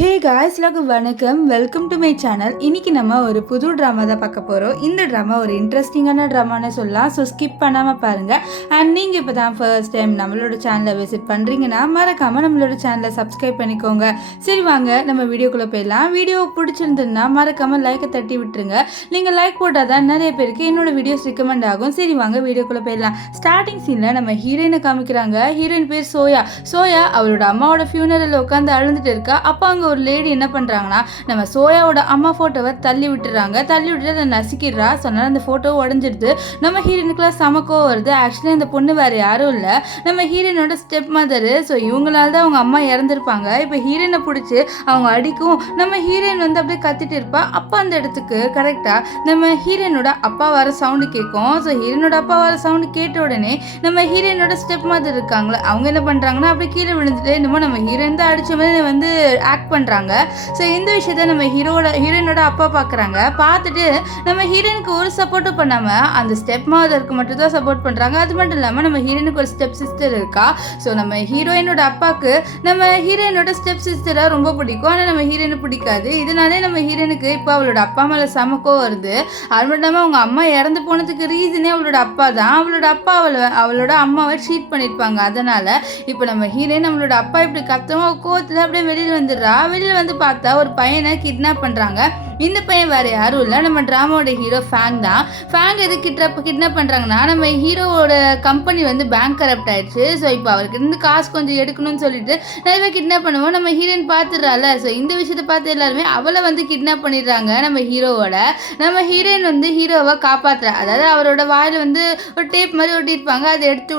Hey guys, வணக்கம். Welcome to my channel. இன்றைக்கி நம்ம ஒரு புது ட்ராமா தான் பார்க்க போகிறோம். இந்த ட்ராமா ஒரு இன்ட்ரெஸ்டிங்கான ட்ராமான்னு சொல்லலாம். ஸோ ஸ்கிப் பண்ணாமல் பாருங்கள். அண்ட் நீங்கள் இப்போ தான் ஃபர்ஸ்ட் டைம் நம்மளோட சேனலை விசிட் பண்ணுறீங்கன்னா மறக்காமல் நம்மளோட சேனலை சப்ஸ்கிரைப் பண்ணிக்கோங்க. சரி வாங்க நம்ம வீடியோக்குள்ளே போயிடலாம். வீடியோ பிடிச்சிருந்ததுன்னா மறக்காமல் லைக்கை தட்டி விட்டுருங்க. நீங்கள் லைக் போட்டால் தான் நிறைய பேருக்கு என்னோடய வீடியோஸ் ரெக்கமெண்ட் ஆகும். சரி வாங்க வீடியோக்குள்ளே போயிடலாம். ஸ்டார்டிங் சீனில் நம்ம ஹீரோயினை காமிக்கிறாங்க. ஹீரோயின் பேர் சோயா அவளோட அம்மாவோட ஃபியூனரில் உட்காந்து அழுந்துட்டு இருக்கா. அப்போ அங்கே ஒரு லேடி என்ன பண்ணுறாங்கன்னா, நம்ம சோயாவோட அம்மா ஃபோட்டோவை தள்ளி விட்டுட்டு அதை நசுக்கிடுறா. சொன்னால் அந்த ஃபோட்டோ உடஞ்சிடுது. நம்ம ஹீரோயினுக்குலாம் சமக்கோ வருது. ஆக்சுவலி அந்த பொண்ணு வேறு யாரும் இல்லை, நம்ம ஹீரோயினோட ஸ்டெப் மதரு. ஸோ இவங்களால தான் அவங்க அம்மா இறந்துருப்பாங்க. இப்போ ஹீரோயினை பிடிச்சி அவங்க அடிக்கும். நம்ம ஹீரோயின் வந்து அப்படியே கத்திட்டு இருப்பா. அப்போ அந்த இடத்துக்கு கரெக்டாக நம்ம ஹீரோயினோட அப்பா வர சவுண்டு கேட்கும். ஸோ ஹீரோயினோட அப்பா வர சவுண்டு கேட்ட உடனே நம்ம ஹீரோயினோட ஸ்டெப் மதர் இருக்காங்களே அவங்க என்ன பண்ணுறாங்கன்னா, அப்படியே கீழே விழுந்துட்டு என்னமோ நம்ம ஹீரோயின் தான் அடித்த மாதிரி வந்து ஆக்ட் பண்ணுறாங்க. ஸோ இந்த விஷயத்த நம்ம ஹீரோயினோட அப்பா பார்க்குறாங்க. பார்த்துட்டு நம்ம ஹீரோயினுக்கு ஒரு சப்போர்ட்டும் பண்ணாமல் அந்த ஸ்டெப் மதருக்கு மட்டும் தான் சப்போர்ட் பண்ணுறாங்க. அது மட்டும் இல்லாமல் நம்ம ஹீரோயினுக்கு ஒரு ஸ்டெப் சிஸ்டர் இருக்கா. ஸோ நம்ம ஹீரோயினோட அப்பாவுக்கு நம்ம ஹீரோயினோட ஸ்டெப் சிஸ்டரை ரொம்ப பிடிக்கும். ஆனால் நம்ம ஹீரோயினு பிடிக்காது. இதனாலே நம்ம ஹீரோயினுக்கு இப்போ அவளோட அப்பா மேலே சமக்கோ வருது. அது மட்டும் இல்லாமல் அவங்க அம்மா இறந்து போனதுக்கு ரீசனே அவளோட அப்பா தான். அவளோட அப்பா அவளோட அம்மாவை ட்ரீட் பண்ணியிருப்பாங்க. அதனால் இப்போ நம்ம ஹீரோயின் நம்மளோட அப்பா இப்படி கத்தமாக கோவத்தில் அப்படியே வெளியில் வந்துடுறா. வெளியில் வந்து பார்த்தா ஒரு பையனை கிட்னாப் பண்ணுறாங்க. இந்த பையன் வேறு யாரும் இல்லை, நம்ம ட்ராமாவோட ஹீரோ ஃபேங் தான். ஃபேங் எது கிட்னாப் பண்ணுறாங்கன்னா, நம்ம ஹீரோவோட கம்பெனி வந்து பேங்க் கரப்ட் ஆயிடுச்சு. ஸோ இப்போ அவருக்கு இருந்து காசு கொஞ்சம் எடுக்கணும்னு சொல்லிட்டு நிறைய கிட்னாப் பண்ணுவோம். நம்ம ஹீரோயின் பார்த்துடுறாள். ஸோ இந்த விஷயத்தை பார்த்து எல்லாருமே அவளை வந்து கிட்னாப் பண்ணிடுறாங்க. நம்ம ஹீரோயின் வந்து ஹீரோவை காப்பாற்றுறா. அதாவது அவரோட வாயில் வந்து ஒரு டேப் மாதிரி ஒட்டியிருப்பாங்க, அதை எடுத்து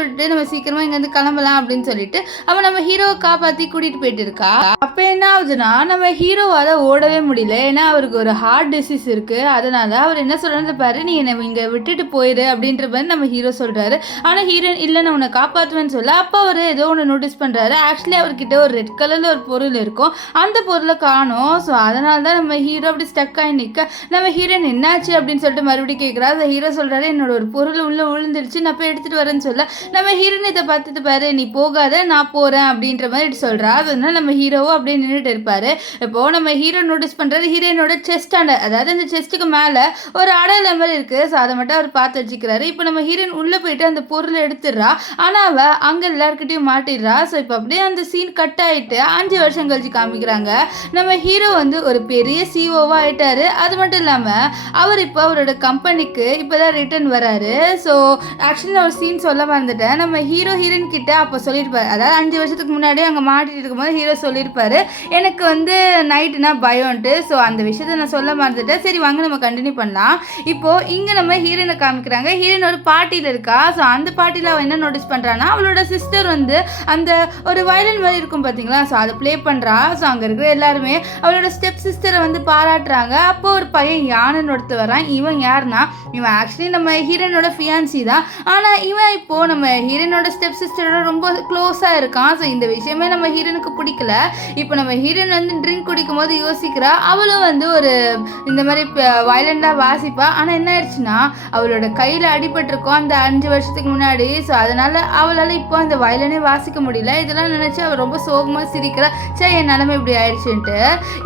விட்டுட்டு நம்ம சீக்கிரமாக இங்கேருந்து கிளம்பலாம் அப்படின்னு சொல்லிட்டு அவன் நம்ம ஹீரோவை காப்பாற்றி கூட்டிகிட்டு போயிட்டு இருக்கா. அப்போ என்ன ஆகுதுன்னா, நம்ம ஹீரோவால் ஓடவே முடியல. ஏன்னா அவருக்கு ஒரு ஹார்ட் டிசீஸ் இருக்குது. அதனால் அவர் என்ன சொல்கிறது பாரு, நீ என்னை இங்கே விட்டுட்டு போயிடு அப்படின்ற மாதிரி நம்ம ஹீரோ சொல்கிறாரு. ஆனால் ஹீரோயின் இல்லை, நான் உன்னை காப்பாற்றுவேன்னு சொல்ல. அப்போ அவர் ஏதோ ஒன்று நோட்டீஸ் பண்ணுறாரு. ஆக்சுவலி அவர்கிட்ட ஒரு ரெட் கலரில் ஒரு பொருள் இருக்கும். அந்த பொருளை காணோம். ஸோ அதனால தான் நம்ம ஹீரோ அப்படி ஸ்டக் ஆகி நிற்க. நம்ம ஹீரோயின் என்னாச்சு அப்படின்னு சொல்லிட்டு மறுபடியும் கேட்குறா. அந்த ஹீரோ சொல்கிறாரு, என்னோட ஒரு பொருள் உள்ளே விழுந்துருச்சு, நான் போய் எடுத்துகிட்டு வரேன்னு சொல்ல. நம்ம ஹீரோயின் இதை பார்த்துட்டு பாரு, நீ போகாத, நான் போகிறேன் அப்படின்ற மாதிரி சொல்கிறா. அதனால நம்ம ஹீரோவும் அப்படியே நின்றுட்டு இருப்பார். இப்போது நம்ம ஹீரோ நோட்டீஸ் பண்ணுறாரு, ஹீரோயினோட செஸ்ட் அதாவது அந்த செஸ்ட்டுக்கு மேலே ஒரு அடையாளம் மாதிரி இருக்குது. ஸோ அதை மட்டும் அவர் பார்த்து வச்சுக்கிறாரு. இப்போ நம்ம ஹீரோயின் உள்ளே போயிட்டு அந்த பொருளை எடுத்துடுறா. ஆனால் அவள் அங்கே எல்லாருக்கிட்டையும் மாட்டிடுறா. ஸோ இப்போ அப்படியே அந்த சீன் கட் ஆகிட்டு 5 வருஷம் கழிச்சு காமிக்கிறாங்க. நம்ம ஹீரோ வந்து ஒரு பெரிய சிஓவாக ஆகிட்டாரு. அது மட்டும் இல்லாமல் அவர் இப்போ அவரோட கம்பெனிக்கு இப்போ தான் ரிட்டர்ன் வராரு. ஸோ ஆக்சுவலி ஒரு சீன் சொல்ல மறந்துட்டேன். நம்ம ஹீரோயின் கிட்ட அப்போ சொல்லியிருப்பாரு, அதாவது 5 வருஷத்துக்கு முன்னாடி அங்கே மாட்டிட்டு இருக்கும்போது ஹீரோ சொல்லியிருப்பாரு, எனக்கு வந்து நைட்டுனா பயம்ட்டு. ஸோ அந்த விஷயத்தை நான் சொல்ல மறந்துட்டேன். சரி வாங்க நம்ம கண்டினியூ பண்ணலாம். இப்போது இங்கே நம்ம ஹீரோயினை காமிக்கிறாங்க. ஹீரோயின் ஒரு பார்ட்டியில் இருக்கா. ஸோ அந்த பார்ட்டியில் அவள் என்ன நோட்டீஸ் பண்ணுறான்னா, அவளோட சிஸ்டர் வந்து அந்த ஒரு வயலின் மாதிரி இருக்கும் பார்த்தீங்களா, ஸோ அதை ப்ளே பண்ணுறா. ஸோ அங்கே இருக்கிற எல்லாருமே அவளோட ஸ்டெப் சிஸ்டரை வந்து பாராட்டுறாங்க. அப்போ ஒரு பையன் யானைன்னு ஒருத்தர் வரான். இவன் யாருன்னா, இவன் ஆக்சுவலி நம்ம ஹீரோயினோட ஃபியான்சி தான். ஆனால் இவன் இப்போது நம்ம ஹீரோயினோட ஸ்டெப் சிஸ்டரோட ரொம்ப க்ளோஸாக இருக்கான். ஸோ இந்த விஷயமே நம்ம ஹீரோயினுக்கு பிடிக்கல. இப்போ நம்ம ஹீரோயின் வந்து ட்ரிங்க் குடிக்கும் போது யோசிக்கிறா, அவளும் வந்து ஒரு இந்த மாதிரி வயலண்டாக வாசிப்பா. ஆனால் என்ன ஆயிடுச்சுன்னா, அவளோட கையில் அடிபட்டிருக்கோம் அந்த 5 வருஷத்துக்கு முன்னாடி. ஸோ அதனால் அவளால் இப்போ அந்த வயலனே வாசிக்க முடியல. இதெல்லாம் நினச்சி அவள் ரொம்ப சோகமாக சிரிக்கிறா. சே, என் நிலைமை இப்படி ஆயிடுச்சுன்ட்டு.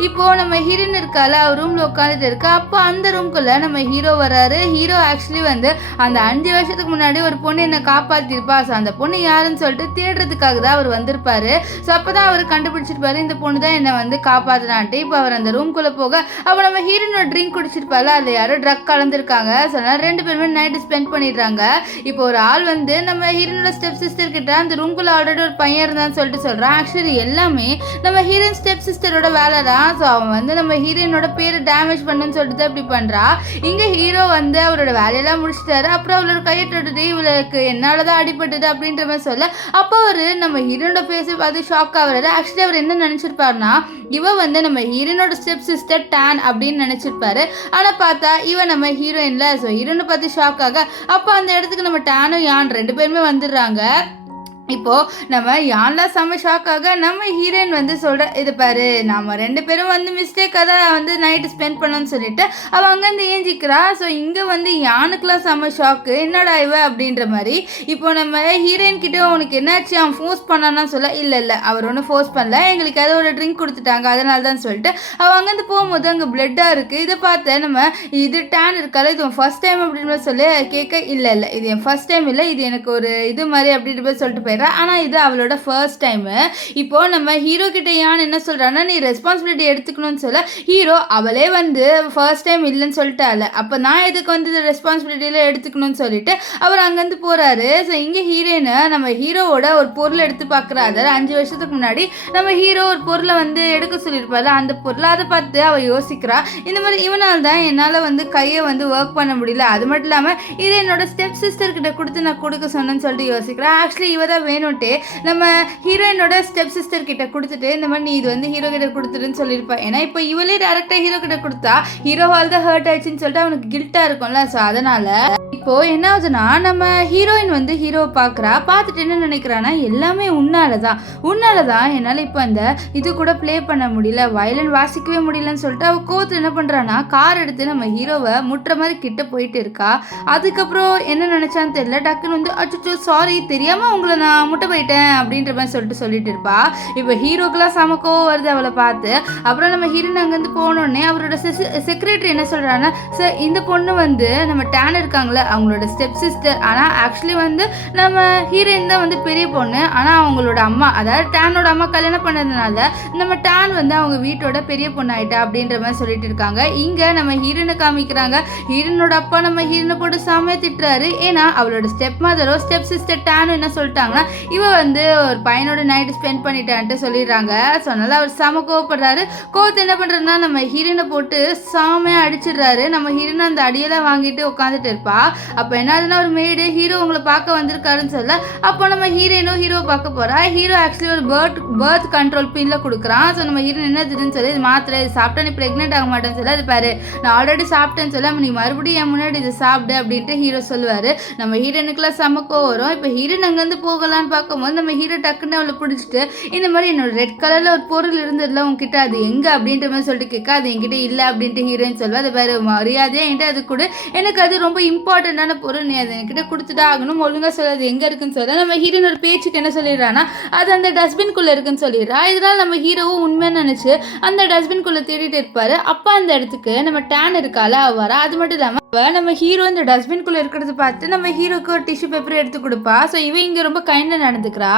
இப்போது நம்ம ஹீரோயின் இருக்கால, அவர் ரூமில் உட்காந்துட்டு இருக்கா. அப்போ அந்த ரூம்குள்ளே நம்ம ஹீரோ வராரு. ஹீரோ ஆக்சுவலி வந்து அந்த 5 வருஷத்துக்கு முன்னாடி ஒரு பொண்ணு என்னை காப்பாற்றிருப்பா. ஸோ அந்த பொண்ணு யாருன்னு சொல்லிட்டு தேடுறதுக்காக தான் அவர் வந்திருப்பாரு. ஸோ அப்போ தான் அவர் கண்டுபிடிச்சிருப்பாரு, இந்த பொண்ணு தான் என்னை வந்து காப்பாற்றினான்ட்டு. இப்போ அவர் அந்த ரூம்குள்ளே போக அப்போ நம்ம ஹீரோயினோட ட்ரிங்க் குடிச்சிருப்பாள், அதில் யாரோ ட்ரக் கலந்துருக்காங்க. ஸோ அதனால் 2 பேருமே நைட்டு ஸ்பெண்ட் பண்ணிடுறாங்க. இப்போ ஒரு ஆள் வந்து நம்ம ஹீரோயினோட ஸ்டெப் சிஸ்டர் கிட்ட அந்த ரூம்குள்ளே ஆல்ரெடி ஒரு பையன் இருந்தான்னு சொல்லிட்டு சொல்கிறான். ஆக்சுவலி எல்லாமே நம்ம ஹீரோயின் ஸ்டெப் சிஸ்டரோட வேலை தான். ஸோ அவன் வந்து நம்ம ஹீரோயினோட பேரை டேமேஜ் பண்ணுன்னு சொல்லிட்டு அப்படி பண்ணுறா. இங்கே ஹீரோ வந்து அவரோட வேலையெல்லாம் முடிச்சிட்டாரு. அப்புறம் அவளோட கையை தொட்டுட்டு இவளுக்கு என்னால் தான் அடிபட்டது அப்படின்ற மாதிரி சொல்ல, அப்போ அவர் நம்ம ஹீரோனோட ஃபேஸை பார்த்து ஷாக் ஆகுறாரு. ஆக்சுவலி அவர் என்ன நினச்சிருப்பாருன்னா, இவ வந்து நம்ம ஹீரோனோட ஸ்டெப் சிஸ்டர் டான் அப்படின்னு நினச்சிருப்பாரு. ஆனால் பார்த்தா இவன் நம்ம ஹீரோயின்ல. ஸோ ஹீரோனை பார்த்து ஷாக் ஆக அப்போ அந்த இடத்துக்கு நம்ம டானும் யான் 2 பேருமே வந்துடுறாங்க. இப்போது நம்ம யாரெல்லாம் செம்ம ஷாக்காக நம்ம ஹீரோயின் வந்து சொல்கிற இது பாரு நம்ம 2 பேரும் வந்து மிஸ்டேக்காக தான் வந்து நைட்டு ஸ்பெண்ட் பண்ணோன்னு சொல்லிட்டு அவள் அங்கேருந்து ஏஞ்சிக்கிறா. ஸோ இங்கே வந்து யானுக்கெலாம் செம்ம ஷாக்கு, என்னடா இவ அப்படின்ற மாதிரி. இப்போ நம்ம ஹீரோயின் கிட்டே உனக்கு என்னாச்சு அவன் ஃபோர்ஸ் பண்ணான்னு சொல்ல, இல்லை அவர் ஒன்றும் ஃபோர்ஸ் பண்ணல, எங்களுக்கு ஏதோ ஒரு ட்ரிங்க் கொடுத்துட்டாங்க அதனால தான் சொல்லிட்டு அவள் அங்கேருந்து போகும்போது அங்கே பிளட்டாக இருக்குது. இதை பார்த்த நம்ம இது டேன் இருக்கால இது ஃபர்ஸ்ட் டைம் அப்படின்னு சொல்லி கேட்க, இல்லை இது என் ஃபர்ஸ்ட் டைம் இல்லை, இது எனக்கு ஒரு இது மாதிரி அப்படின்ற மாதிரி சொல்லிட்டு போயிடுறேன். ஆனால் இது அவளோட ஃபர்ஸ்ட் டைமு. இப்போது நம்ம ஹீரோ கிட்ட யான் என்ன சொல்கிறான்னா நீ ரெஸ்பான்சிபிலிட்டி எடுத்துக்கணும்னு சொல்ல, ஹீரோ அவளே வந்து ஃபர்ஸ்ட் டைம் இல்லைன்னு சொல்லிட்டால, அப்போ நான் எதுக்கு வந்து இந்த ரெஸ்பான்சிபிலிட்டியில் எடுத்துக்கணும்னு சொல்லிட்டு அவர் அங்கேருந்து போகிறாரு. ஸோ இங்கே ஹீரோயினை நம்ம ஹீரோவோட ஒரு பொருளை எடுத்து பார்க்குறா. அதாவது 5 வருஷத்துக்கு முன்னாடி நம்ம ஹீரோ ஒரு பொருளை வந்து எடுக்க சொல்லியிருப்பாரு, அந்த பொருளை அதை பார்த்து அவள் யோசிக்கிறா, இந்த மாதிரி இவனால் தான் என்னால் வந்து கையை வந்து ஒர்க் பண்ண முடியல, அது மட்டும் இல்லாமல் இது என்னோட ஸ்டெப் சிஸ்டர்கிட்ட கொடுத்து நான் கொடுக்க சொன்னேன்னு சொல்லிட்டு யோசிக்கிறேன். ஆக்சுவலி இவ தான் வேணும்ட்டு நம்ம ஹீரோயினோட ஸ்டெப் சிஸ்டர் கிட்ட கொடுத்துட்டு இந்த மாதிரி நீ இது வந்து ஹீரோ கிட்ட கொடுத்துருன்னு சொல்லியிருப்பா. ஏன்னா இப்போ இவளே டேரக்டாக ஹீரோ கிட்ட கொடுத்தா ஹீரோவால் தான் ஹர்ட் ஆயிடுச்சுன்னு சொல்லிட்டு அவனுக்கு கில்ட்டாக இருக்கும்ல. ஸோ அதனால இப்போ என்ன ஆகுதுன்னா நம்ம ஹீரோயின் வந்து ஹீரோவை பார்க்குறா, பார்த்துட்டு என்ன நினைக்கிறான்னா எல்லாமே உன்னால தான் என்னால் இப்போ அந்த இது கூட ப்ளே பண்ண முடியல, வயலின் வாசிக்கவே முடியலன்னு சொல்லிட்டு அவள் கோவத்தில் என்ன பண்ணுறான்னா கார் எடுத்து நம்ம ஹீரோவை முட்டுற மாதிரி கிட்ட போயிட்டு இருக்கா. அதுக்கப்புறம் என்ன நினச்சான்னு தெரியல, டக்குன்னு வந்து அச்சோ சாரி தெரியாமல் உங்களை நான் முட்டை போயிட்டேன் அப்படின்ற மாதிரி சொல்லிட்டு இருப்பா. இப்போ ஹீரோக்கெல்லாம் சமக்கோவம் வருது அவளை பார்த்து. அப்புறம் நம்ம ஹீரோயின் அங்கேருந்து போனோடனே அவரோட செக்ரட்டரி என்ன சொல்கிறான்னா, சார் இந்த பொண்ணு வந்து நம்ம டேன் இருக்காங்களே அவங்களோட ஸ்டெப் சிஸ்டர், ஆனால் ஆக்சுவலி வந்து நம்ம ஹீரோயின் தான் வந்து பெரிய பொண்ணு, ஆனால் அவங்களோட அம்மா அதாவது டேனோட அம்மா கல்யாணம் பண்ணதுனால நம்ம டேன் வந்து அவங்க வீட்டோட பெரிய பொண்ணு ஆயிட்டா அப்படின்ற மாதிரி சொல்லிட்டு இருக்காங்க. இங்கே நம்ம ஹீரோயினை காமிக்கிறாங்க, ஹீரோனோட அப்பா நம்ம ஹீரோனை போட்டு சாமியை திட்டுறாரு. ஏன்னா அவளோட ஸ்டெப் மதரோ ஸ்டெப் சிஸ்டர் டேனும் என்ன சொல்லிட்டாங்கன்னா இவ வந்து ஒரு பையனோட நைட்டு ஸ்பெண்ட் பண்ணிட்டான்ட்டு சொல்லிடுறாங்க. ஸோ அதனால அவர் சாம கோவப்படுறாரு. கோவத்தை என்ன பண்ணுறதுனா நம்ம ஹீரோனை போட்டு சாமையாக அடிச்சிடுறாரு. நம்ம ஹீரோனை அந்த அடியெல்லாம் வாங்கிட்டு உட்காந்துட்டு இருப்பா. அப்போ என்னாதுன்னா ஒரு மேடு ஹீரோ உங்களை பார்க்க வந்திருக்காருன்னு சொல்ல, அப்போ நம்ம ஹீரோவை பார்க்க போகிறா. ஹீரோ ஆக்சுவலி ஒரு பர்த் கண்ட்ரோல் பின்னில் கொடுக்குறான். ஸோ நம்ம ஹீரோ என்னதுன்னு சொல்லி இது மாத்திரை இது சாப்பிட்டா நீ ப்ரெக்னென்ட் ஆக மாட்டேன்னு சொல்ல, அது பாரு நான் ஆல்ரெடி சாப்பிட்டேன்னு சொல்ல நீ மறுபடியும் என் முன்னாடி இதை சாப்பிடு அப்படின்ட்டு ஹீரோ சொல்லுவார். நம்ம ஹீரோனுக்குலாம் சமக்கோ வரும். இப்போ ஹீரோன் அங்கேருந்து போகலான்னு பார்க்கும்போது நம்ம ஹீரோ டக்குன்னு அவளை பிடிச்சிட்டு இந்த மாதிரி என்னோட ரெட் கலரில் ஒரு பொருள் இருந்ததில்ல உங்ககிட்ட அது எங்கே அப்படின்ற மாதிரி சொல்லிட்டு கேட்க, அது என்கிட்ட இல்லை அப்படின்ட்டு ஹீரோயின் சொல்லுவா. அது வேறு மரியாதையாக என்கிட்ட அது கூட எனக்கு அது ரொம்ப இம்பார்ட்டண்ட்டான பொருள், நீ அதை என்கிட்ட கொடுத்துட்டா ஆகணும், ஒழுங்காக சொல்ல அது எங்கே இருக்குன்னு சொல்ல. நம்ம ஹீரோயின் ஒரு பேச்சுக்கு என்ன சொல்லிடுறான்னா அது அந்த டஸ்ட்பின்குள்ளே இருக்குன்னு சொல்லிடுறா. இதனால் நம்ம ஹீரோவும் உண்மையாக நினச்சி அந்த டஸ்ட்பின்குள்ளே தேடிட்டு இருப்பார். அப்போ அந்த இடத்துக்கு நம்ம டேன் இருக்கால வரா. அது மட்டும் இல்லாமல் நம்ம ஹீரோ இந்த டஸ்ட்பின்குள்ளே இருக்கிறத பார்த்து நம்ம ஹீரோக்கு ஒரு டிஷ்யூ பேப்பர் எடுத்து கொடுப்பா. ஸோ இவன் இங்கே ரொம்ப கைண்டாக நடந்துக்கிறா.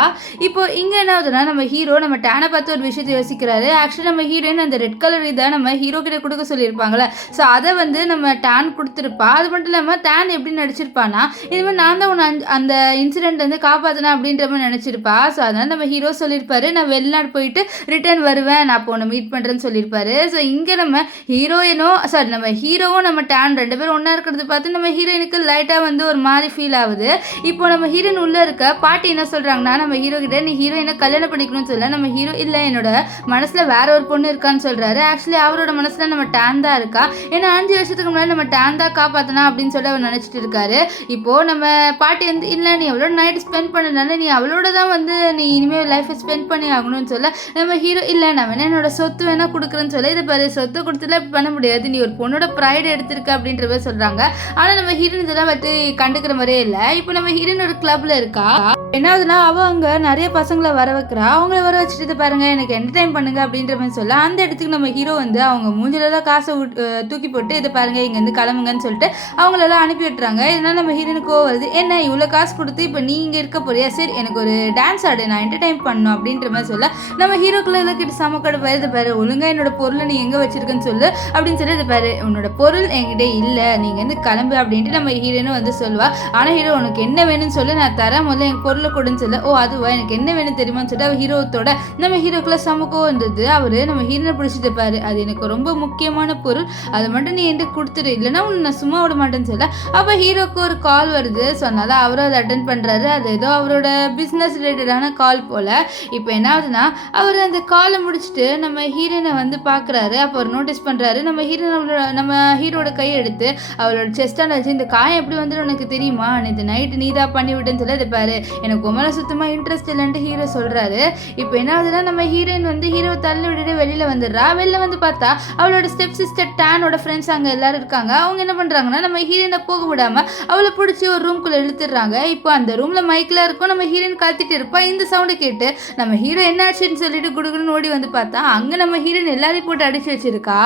இப்போ இங்கே என்ன ஆகுதுன்னா நம்ம ஹீரோ நம்ம டேனை பார்த்து ஒரு விஷயத்தை யோசிக்கிறாரு. ஆக்சுவலி நம்ம ஹீரோயின் அந்த ரெட் கலர் இதை நம்ம ஹீரோ கிட்ட கொடுக்க சொல்லியிருப்பாங்களே, ஸோ அதை வந்து நம்ம டேன் கொடுத்துருப்பா. அது மட்டும் இல்லாமல் டேன் எப்படி நடிச்சிருப்பானா இது மாதிரி நான் தான் உன்னை அந்த இன்சிடென்ட் வந்து காப்பாற்றினேன் அப்படின்ற மாதிரி நினச்சிருப்பா. ஸோ அதனால் நம்ம ஹீரோ சொல்லியிருப்பாரு நான் வெளிநாடு போயிட்டு ரிட்டர்ன் வருவேன், நான் இப்போ உன்னை மீட் பண்ணுறேன்னு சொல்லியிருப்பாரு. ஸோ இங்கே நம்ம ஹீரோவும் நம்ம டேன் 2 பேரும் ஒன்றா இருக்கிறது பார்த்து நம்ம ஹீரோயினுக்கு லைட்டாக வந்து ஒரு மாதிரி ஃபீல் ஆகுது. இப்போ நம்ம ஹீரோயின் உள்ளே இருக்க பாட்டி என்ன சொல்கிறாங்கன்னா நம்ம ஹீரோ கிட்ட நீ ஹீரோயினை கல்யாணம் பண்ணிக்கணும்னு சொல்ல, நம்ம ஹீரோ இல்லை என்னோட மனசில் வேற ஒரு பொண்ணு இருக்கான்னு சொல்கிறாரு. ஆக்சுவலி அவரோட மனசில் நம்ம டேன் தான் இருக்கா, ஏன்னா 5 வருஷத்துக்கு முன்னாடி நம்ம டேன் தான் காப்பாற்றினா அப்படின்னு சொல்லி அவர் நினச்சிட்டு இருக்காரு. இப்போது நம்ம பாட்டி வந்து இல்லை நீ அவளோட நைட்டு ஸ்பெண்ட் பண்ணதுனால நீ அவளோட தான் வந்து நீ இனிமேல் லைஃப்பை ஸ்பெண்ட் பண்ணி ஆகணும்னு சொல்ல, நம்ம ஹீரோ இல்லை நான் வேணா என்னோட சொத்து வேணா கொடுக்குறேன்னு சொல்ல, இது பாரு சொத்து கொடுத்துல பண்ண முடியாது, நீ ஒரு பொண்ணோட ப்ரைடு எடுத்திருக்க அப்படின்ற மாதிரி சொல்கிறாங்க. ஆனால் நம்ம ஹீரோயின் இதெல்லாம் பற்றி கண்டுக்கிற மாதிரியே இல்லை. இப்போ நம்ம ஹீரோயின் ஒரு கிளப்ல இருக்கா. என்ன ஆகுதுன்னா அவள் அங்கே நிறைய பசங்களை வர வைக்கிறா. அவங்கள வர வச்சுட்டு பாருங்க எனக்கு என்டர்டைன் பண்ணுங்க அப்படின்ற மாதிரி சொல்ல, அந்த இடத்துக்கு நம்ம ஹீரோ வந்து அவங்க மூஞ்சிலெல்லாம் காசை தூக்கி போட்டு இதை பாருங்க இங்கேருந்து கிளம்புங்கன்னு சொல்லிட்டு அவங்களெல்லாம் அனுப்பி விட்டுறாங்க. இதனால நம்ம ஹீரோனுக்கு வருது, என்ன இவ்வளோ காசு கொடுத்து இப்போ நீ இங்கே இருக்க போறியா, சரி எனக்கு ஒரு டான்ஸ் ஆடு நான் என்டர்டைன் பண்ணணும் அப்படின்ற மாதிரி சொல்ல, நம்ம ஹீரோக்குள்ள எல்லாம் கிட்ட சமக்கடை இது பாரு ஒழுங்கா என்னோட பொருளை நீ எங்கே வச்சிருக்கன்னு சொல்லு அப்படின்னு சொல்லி இது பாரு உன்னோட பொருள் என்கிட்ட இல்லை நீங்க வந்து கிளம்பு அப்படின்ட்டு நம்ம ஹீரோனும் வந்து சொல்லுவா. ஆனால் ஹீரோ உனக்கு என்ன வேணும்னு சொல்லி நான் தரேன் முதல்ல என் பொருளை கொடுன்னு சொல்ல, ஓ அதுவா எனக்கு என்ன வேணும் தெரியுமான்னு சொல்லிட்டு அவர் ஹீரோத்தோட நம்ம ஹீரோக்குள்ள சமக்கோ வந்தது. அவர் நம்ம ஹீரோனை பிடிச்சிட்டு பாரு அது எனக்கு ரொம்ப முக்கியமான பொருள், அதை மட்டும் நீ என்கிட்ட கொடுத்துரு இல்லைன்னா உன்னை நான் சும்மா விட மாட்டேன்னு சொல்ல, அப்போ ஹீரோக்கு ஒரு கால் வருது. ஸோ அதனால அவரும் அதை அட்டன் பண்ணுறாரு. அது ஏதோ அவரோட பிஸ்னஸ் ரிலேட்டடான கால் போல். இப்போ என்ன ஆகுதுன்னா அவர் அந்த காலை முடிச்சுட்டு நம்ம ஹீரோனை வந்து பார்க்குறாரு. அப்போ அவர் நோட்டீஸ் பண்ணுறாரு நம்ம ஹீரோட கையை எடுத்து அவளோட செஸ்டான வச்சு இந்த காயம் எப்படி வந்துட்டு உனக்கு தெரியுமா, நேற்று நைட்டு நீ தான் பண்ணி விட்டேன்னு சொல்ல, இது பாரு எனக்கு எனக்கு உமனை சுத்தமாக இன்ட்ரெஸ்ட் இல்லைன்ட்டு ஹீரோ சொல்கிறாரு. இப்போ என்ன ஆகுதுன்னா நம்ம ஹீரோயின் வந்து ஹீரோ தள்ளி விட்டுட்டு வெளியில் வந்துடுறா. வெளில வந்து பார்த்தா அவளோட ஸ்டெப் சிஸ்டர் டேனோட ஃப்ரெண்ட்ஸ் அங்கே எல்லாரும் இருக்காங்க. அவங்க என்ன பண்ணுறாங்கன்னா நம்ம ஹீரோயினை போக விடாமல் அவளை பிடிச்சி ஒரு ரூம்குள்ளே இழுத்துடுறாங்க. இப்போ அந்த ரூமில் மைக்கில் இருக்கும். நம்ம ஹீரோயின் கத்திட்டு இருப்பா. இந்த சவுண்டை கேட்டு நம்ம ஹீரோ என்ன ஆச்சுன்னு சொல்லிட்டு குடுக்குன்னு ஓடி வந்து பார்த்தா அங்கே நம்ம ஹீரோயின் எல்லாரையும் போட்டு அடிச்சு வச்சிருக்கா.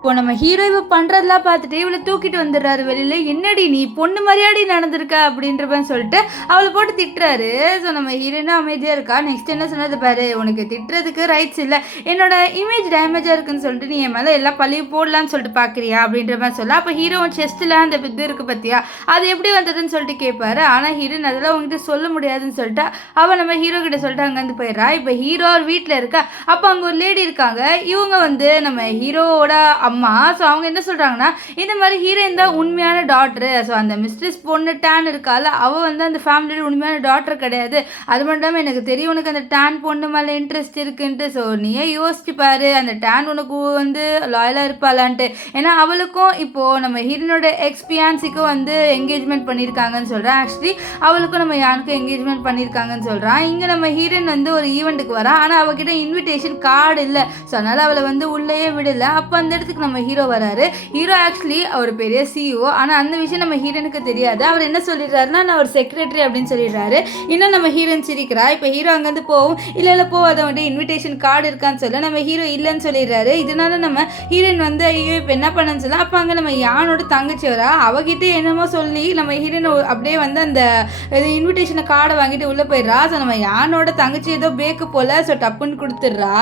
இப்போ நம்ம ஹீரோ இவ பண்ணுறதெல்லாம் பார்த்துட்டு இவளை தூக்கிட்டு வந்துடுறாரு வெளியில். என்னடி நீ பொண்ணு மாதிரியாடி நடந்திருக்க அப்படின்றப்பன்னு சொல்லிட்டு அவளை போட்டு திட்டுறாரு. ஸோ நம்ம ஹீரோயினும் அமைதியாக இருக்கா. நெக்ஸ்ட் என்ன சொன்னது பாரு, உனக்கு திட்டுறதுக்கு ரைட்ஸ் இல்லை, என்னோட இமேஜ் டேமேஜாக இருக்குன்னு சொல்லிட்டு நீ என் மேலே எல்லா பழியும் போடலான்னு சொல்லிட்டு பார்க்குறியா அப்படின்ற மாதிரி சொல்ல. அப்போ ஹீரோ செஸ்ட்டில் அந்த இது இருக்குது பார்த்தியா, அது எப்படி வந்ததுன்னு சொல்லிட்டு கேட்பாரு. ஆனால் ஹீரோயின் அதெல்லாம் உங்ககிட்ட சொல்ல முடியாதுன்னு சொல்லிட்டு அவள் நம்ம ஹீரோ கிட்ட சொல்லிட்டு அங்கேருந்து போயிடுறா. இப்போ ஹீரோ வீட்டில் இருக்கா. அப்போ அங்கே ஒரு லேடி இருக்காங்க. இவங்க வந்து நம்ம ஹீரோவோட அம்மா. ஸோ அவங்க என்ன சொல்கிறாங்கன்னா இந்த மாதிரி ஹீரோயின் தான் உண்மையான டாக்டரு. ஸோ அந்த மிஸ்ட்ரிஸ் பொண்ணு டேன் இருக்கால அவள் வந்து அந்த ஃபேமிலியோட உண்மையான டாக்டர் கிடையாது. அது மட்டும் இல்லாமல் எனக்கு தெரியும் உனக்கு அந்த டேன் பொண்ணு மேலே இன்ட்ரெஸ்ட் இருக்குன்ட்டு. ஸோ நீயே யோசிச்சு பாரு அந்த டேன் உனக்கு வந்து லாயலாக இருப்பாளான்ட்டு. ஏன்னா அவளுக்கும் இப்போது நம்ம ஹீரோனோட எக்ஸ்பியான்ஸிக்கும் வந்து என்கேஜ்மெண்ட் பண்ணியிருக்காங்கன்னு சொல்கிறேன். ஆக்சுவலி அவளுக்கும் நம்ம யாருக்கும் என்கேஜ்மெண்ட் பண்ணியிருக்காங்கன்னு சொல்கிறான். இங்கே நம்ம ஹீரோயின் வந்து ஒரு ஈவெண்ட்டுக்கு வரா. ஆனால் அவகிட்ட இன்விடேஷன் கார்டு இல்லை. ஸோ அதனால் அவளை வந்து உள்ளேயே விடலை. அப்போ அந்த இடத்துக்கு நம்ம ஹீரோ வராரு. ஹீரோ ஆக்சுவலி அவர் பெரிய சிஇஓ. ஆனால் அந்த விஷயம் நம்ம ஹீரோனுக்கு தெரியாது. அவர் என்ன சொல்லிடுறாருன்னா நான் ஒரு செக்ரட்டரி அப்படின்னு சொல்லிடுறாரு. இன்னும் நம்ம ஹீரோயின் சிரிக்கிறா. இப்போ ஹீரோ அங்கேருந்து போகும். இல்லை போகாத வந்து இன்விடேஷன் கார்டு இருக்கான்னு சொல்ல நம்ம ஹீரோ இல்லைன்னு சொல்லிடுறாரு. இதனால நம்ம ஹீரோயின் வந்து ஐயோ இப்போ என்ன பண்ணன்னு சொல்ல. அப்போ அங்கே நம்ம யானோட தங்கச்சி வரா. அவகிட்ட என்னமோ சொல்லி நம்ம ஹீரோயின் அப்படியே வந்து அந்த இன்விடேஷனை கார்டை வாங்கிட்டு உள்ளே போயிடுறா. ஸோ நம்ம யானோட தங்கச்சி ஏதோ பேக்கு போல ஸோ டப்புன்னு கொடுத்துட்றா.